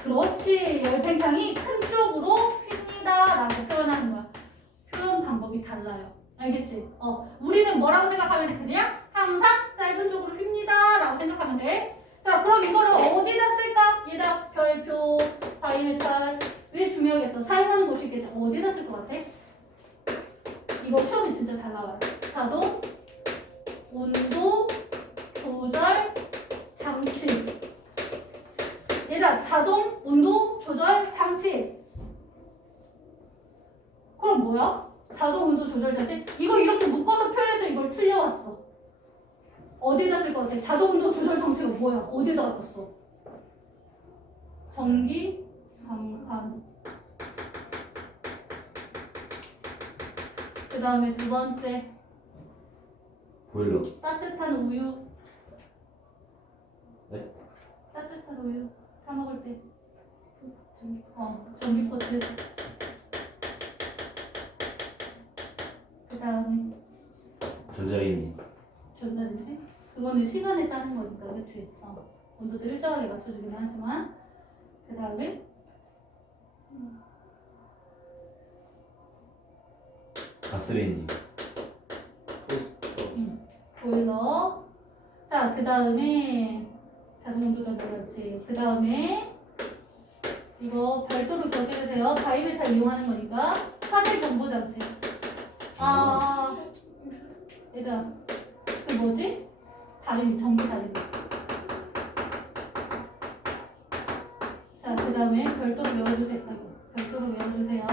그렇지. 열팽창이 큰 쪽으로 휩니다 라고 표현하는 거야. 표현 방법이 달라요. 알겠지? 우리는 뭐라고 생각하면 돼? 그냥 항상 짧은 쪽으로 휩니다 라고 생각하면 돼. 자, 그럼 이거를 어디다 쓸까? 얘다 별표, 바이메탈. 왜 중요하겠어? 사용하는 곳이 있겠다. 어디다 쓸 것 같아? 이거 시험에 진짜 잘 나와요. 자동 온도 조절 장치. 얘들아, 자동 온도 조절 장치. 그럼 뭐야? 자동 온도 조절 자체. 이거 이렇게 묶어서 표현해도 이걸 틀려왔어. 어디다 쓸 것 같아? 자동 온도 조절 정체가 뭐야? 어디다 갖다 써? 전기, 장판. 그 다음에 두 번째, 보일러. 따뜻한 우유. 네? 따뜻한 우유 사 먹을 때. 전기포트. 그 다음에 전자레인지. 전자레인지. 그거는 시간에 따른 거니까, 그치? 온도도 일정하게 맞춰주긴 하지만. 그 다음에 가스레인지. 토스터. 보일러. 자, 그 다음에 자동온도 조절지. 그 다음에 이거 별도로 기억해주세요. 바이메탈 이용하는 거니까 화재 경보 장치. 얘들아, 그 뭐지? 다리미, 전기 다리미. 자, 그 다음에 별도로 외워주세요. 아이고, 별도로 외워주세요.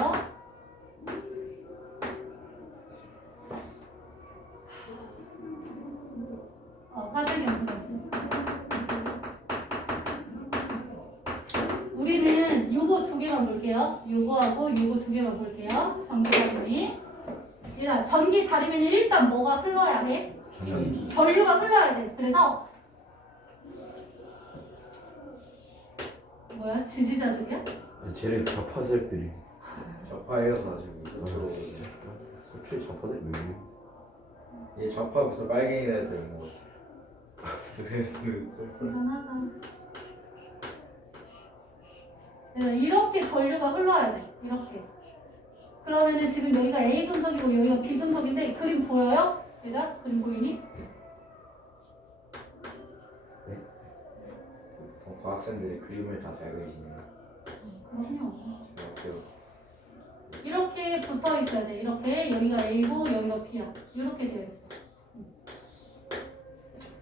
화재 경보 장치. 우리는 요거 두 개만 볼게요. 요거하고 요거 두 개만 볼게요. 전기 다리미. 얘들아, 전기 다리미는 일단 뭐가 흘러야 해? 전기. 전류가 흘러야 돼. 그래서 뭐야? 지지자들이야? 쟤네 좌파들끼리. 좌파여서 가지고 이거 서초에 좌파들 왜 그래? 얘 좌파부터 빨갱이 애들 먹었어. 대단하다. 얘들아, 이렇게 전류가 흘러야 돼. 이렇게. 그러면은 지금 여기가 A 금속이고 여기가 B 금속인데 그림 보여요? 얘들아, 그림 보이니? 과학생들이 그림을 다 잘 그리시네요. 그럼요. 제가 이렇게 붙어 있어야 돼. 이렇게 여기가 A고 여기가 B야. 이렇게 되어 있어.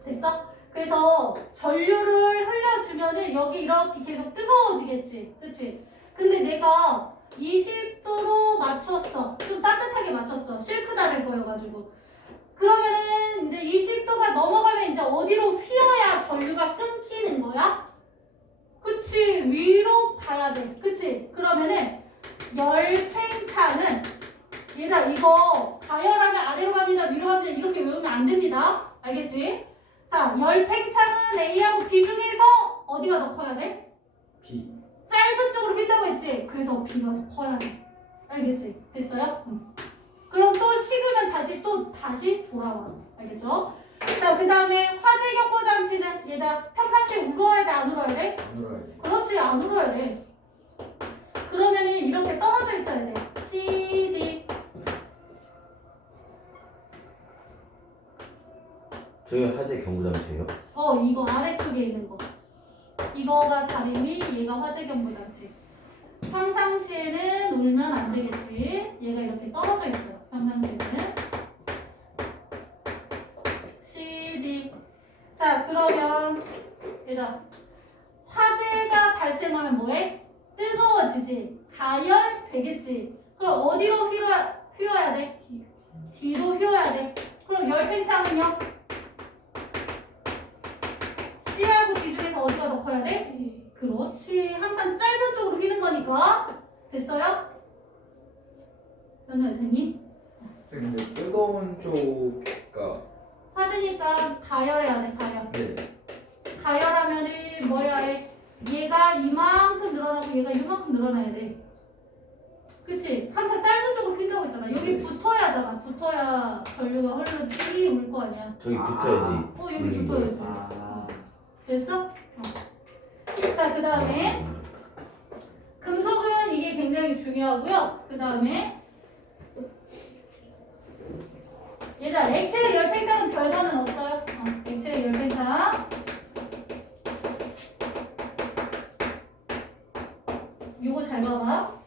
됐어? 그래서 전류를 흘려주면은 여기 이렇게 계속 뜨거워지겠지. 그치? 근데 내가 20도로 맞췄어. 좀 따뜻하게 맞췄어. 실크 다를 거여가지고. 그러면은 이제 20도가 넘어가면 이제 어디로 휘어야 전류가 끊기는 거야? 그치? 위로 가야 돼. 그치? 그러면은 열팽창은 얘들아, 이거 가열하면 아래로 갑니다. 위로 갑니다. 이렇게 외우면 안 됩니다. 알겠지? 자, 열팽창은 A하고 B 중에서 어디가 더 커야 돼? B. 짧은 쪽으로 휜다고 했지? 그래서 B가 더 커야 돼. 알겠지? 됐어요? 그럼 또 식으면 다시 돌아와. 알겠죠? 자, 그 다음에 화재 경보 장치는 얘다 평상시에 울어야 돼? 안 울어야 돼? 안 울어야 돼. 그렇지, 안 울어야 돼. 그러면은 이렇게 떨어져 있어야 돼. CD. 저기 화재 경보장치예요? 이거 아래쪽에 있는 거. 이거가 다리미, 얘가 화재 경보 장치. 평상시에는 울면 안 되겠지. 얘가 이렇게 떨어져 있어요. 평상시에는. CD. 자, 그러면 얘들아, 화재가 발생하면 뭐해? 뜨거워지지. 가열되겠지. 그럼 어디로 휘어야 돼? 뒤로 휘어야 돼. 그럼 열팽창은요? C하고 D 중에서 어디가 더 커야 돼? 그렇지. 항상 짧은 쪽으로 휘는 거니까. 됐어요? 연우야, 됐니? 근데 뜨거운 쪽가 화재니까 가열해야 돼, 가열. 네. 가열하면은 뭐야 해? 얘가 이만큼 늘어나고 얘가 이만큼 늘어나야 돼. 그치? 항상 짧은 쪽으로 휜다고 했잖아. 여기 붙어야 하잖아. 붙어야 전류가 흐르듯이 울 거 아니야. 저기 붙어야지. 여기 울린 붙어야지. 거야. 아. 됐어? 자, 그 다음에 금속은 이게 굉장히 중요하고요. 그 다음에 얘들아, 액체의 열팽창은 결과는 없어요. 액체의 열팽창. 요거 잘 봐봐.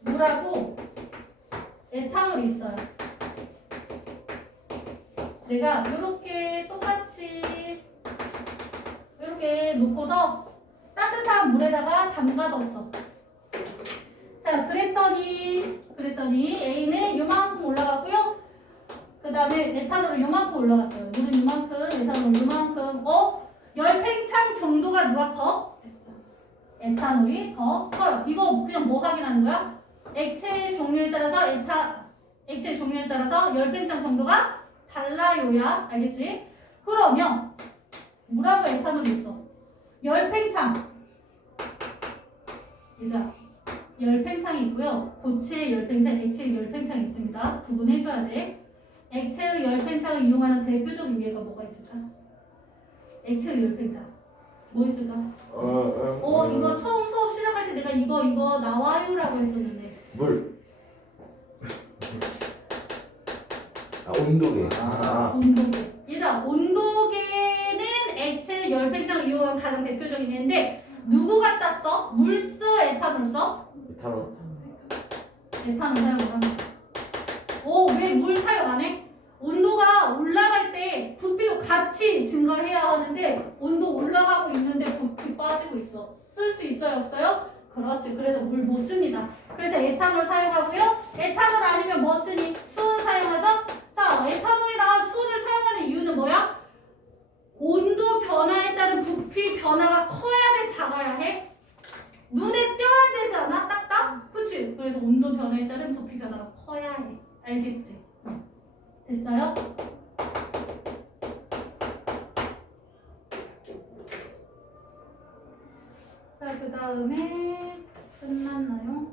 물하고 에탄올이 있어요. 내가 이렇게 똑같이 이렇게 놓고서 따뜻한 물에다가 담가뒀어. 자, 그랬더니 A는 요만큼 올라갔고요. 그 다음에 에탄올은 요만큼 올라갔어요. 물은 요만큼, 에탄올은 요만큼. 열팽창 정도가 누가 커? 에탄올이 더 커요. 이거 그냥 뭐 확인하는 거야? 액체의 종류에 따라서 액체의 종류에 따라서 열팽창 정도가 달라요야. 알겠지? 그러면 물하고 에탄올이 있어. 열팽창. 얘들아, 열팽창이 있고요. 고체의 열팽창, 액체의 열팽창이 있습니다. 구분해줘야 돼. 액체의 열팽창을 이용하는 대표적인 예가 뭐가 있을까? 액체의 열팽창. 뭐 있을까? 이거 처음 수업 시작할 때 내가 이거 나와요라고 했었는데. 물. 온도계. 온도계. 얘들아, 온도계는 액체 열팽창을 이용한 가장 대표적인 예인데 누구가 땄어? 물 써? 에탄올 써? 에탄올. 에탄올 사용을 합니다. 왜 물 사용 안 해? 온도가 올라갈 때 부피도 같이 증가해야 하는데 온도 올라가고 있는데 부피 빠지고 있어. 쓸 수 있어요? 없어요? 그렇지. 그래서 물 못 씁니다. 그래서 에탄올 사용하고요. 에탄올 아니면 뭐 쓰니? 수은 사용하죠? 자, 에탄올이나 수은을 사용하는 이유는 뭐야? 온도 변화에 따른 부피 변화가 커야 돼? 작아야 해? 눈에 띄어야 되지 않아? 딱딱? 그치? 그래서 온도 변화에 따른 부피 변화가 커야 해. 알겠지? 됐어요? 자, 그 다음에 끝났나요?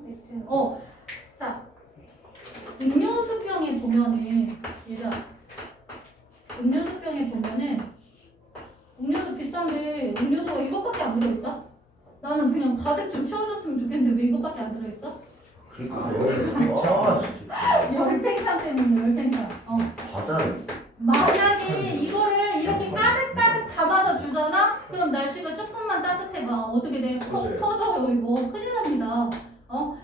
자, 음료수병에 보면은 얘들아, 음료수병에 보면은 음료수 비싼데 음료수가 이것밖에 안 들어있다? 나는 그냥 가득 좀 채워줬으면 좋겠는데 왜 이것밖에 안 들어있어? 그러니까 열팽창 때문에 열팽창. 과자를. 만약에 이거를 이렇게 가득가득 담아서 주잖아? 그럼 날씨가 조금만 따뜻해봐. 어떻게 돼? 맞아요. 터져요 이거. 큰일 납니다. 그죠?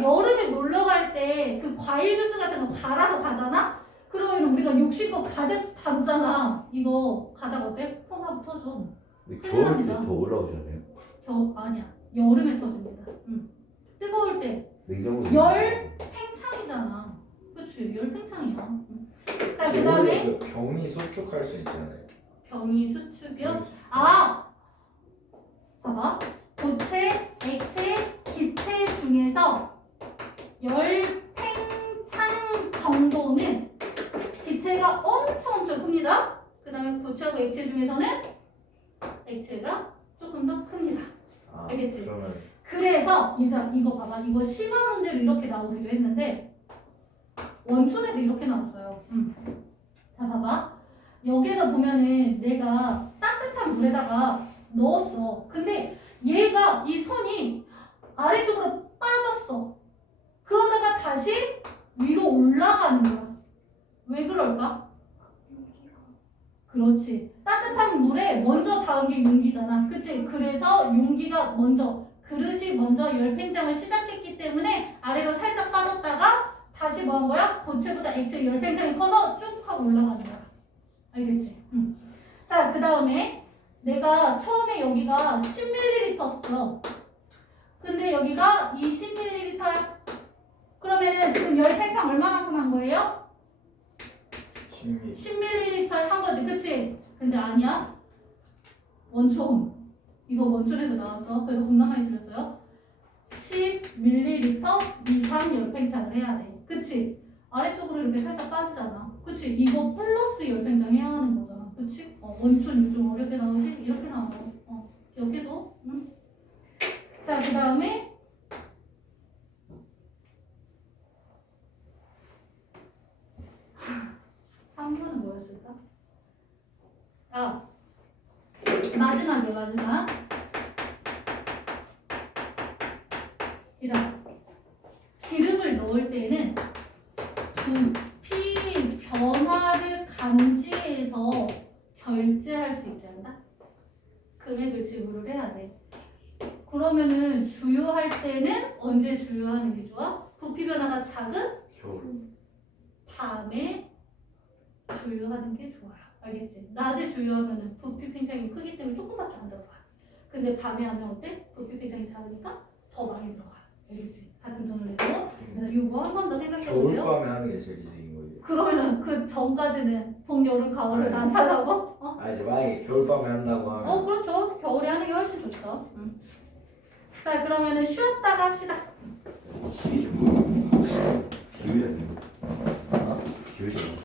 여름에 놀러 갈 때 그 과일 주스 같은 거 갈아서 가잖아? 그러면 우리가 욕실껏 가득 담잖아. 이거 가다가 어때? 펑 하고 터져. 근데 겨울 때 더 올라오지 않아요? 아니야. 여름에 터집니다. 뜨거울 때 냉장고. 팽창이잖아. 그치? 열팽창이야. 자, 그 다음에 그 병이 수축할 수 있잖아요. 병이 수축이요? 병이 수축. 봐봐. 고체, 액체, 기체 중에서 열팽창 정도는 기체가 엄청 큽니다. 그 다음에 고체하고 액체 중에서는 액체가 조금 더 큽니다. 알겠지? 그러면 그래서 이거 봐봐. 이거 심화 문제로 이렇게 나오기도 했는데 원춘에도 이렇게 나왔어요. 자, 봐봐. 여기서 보면은 내가 따뜻한 물에다가 넣었어. 근데 얘가 이 선이 아래쪽으로 빠졌어. 그러다가 다시 위로 올라가는 거야. 왜 그럴까? 그렇지. 따뜻한 물에 먼저 닿은 게 용기잖아. 그치? 그래서 용기가 먼저, 그릇이 먼저 열팽창을 시작했기 때문에 아래로 살짝 빠졌다가 다시 뭐 한 거야? 고체보다 액체 열팽창이 커서 쭉 하고 올라가는 거야. 알겠지? 자, 그 다음에 내가 처음에 여기가 10ml 써. 근데 여기가 20ml야. 그러면은 지금 열팽창 얼마만큼 한 거예요? 10ml 한 거지. 그치? 근데 아니야. 원촌. 이거 원촌에서 나왔어. 그래서 겁나 많이 틀렸어요. 10ml 이상 열팽창을 해야 돼. 그치? 아래쪽으로 이렇게 살짝 빠지잖아. 그치? 이거 플러스 열팽창 해야 하는 거잖아. 그치? 원촌 요즘 어렵게 나오지? 이렇게 나와요. 기억해도? 응? 자, 그 다음에 3번은 뭐였을까? 마지막이야, 마지막. 기름을 넣을 때는 부피 변화를 감지해서 결제할 수 있게 한다. 금액을 지불을 해야 돼. 그러면은 주유할 때는 언제 주유하는 게 좋아? 부피 변화가 작은 겨울. 밤에 주유하는 게 좋아요. 알겠지? 낮에 주유하면은 부피 팽창이 크기 때문에 조금밖에 안 들어가. 근데 밤에 하면 어때? 부피 팽창이 작으니까 더 많이 들어가. 그렇지. 같은 돈을 내고. 그래서 이거 한 번 더 생각해 보세요. 겨울밤에 하는 게 제일 이득인 거예요. 그러면은 그 전까지는 봄, 여름, 가을을 네. 안 타라고? 어? 아 이제 만약에 겨울밤에 한다고 하면 그렇죠. 겨울에 하는 게 훨씬 좋죠. 자, 그러면은 쉬었다가 합시다. 기회잖아요. 기회잖아.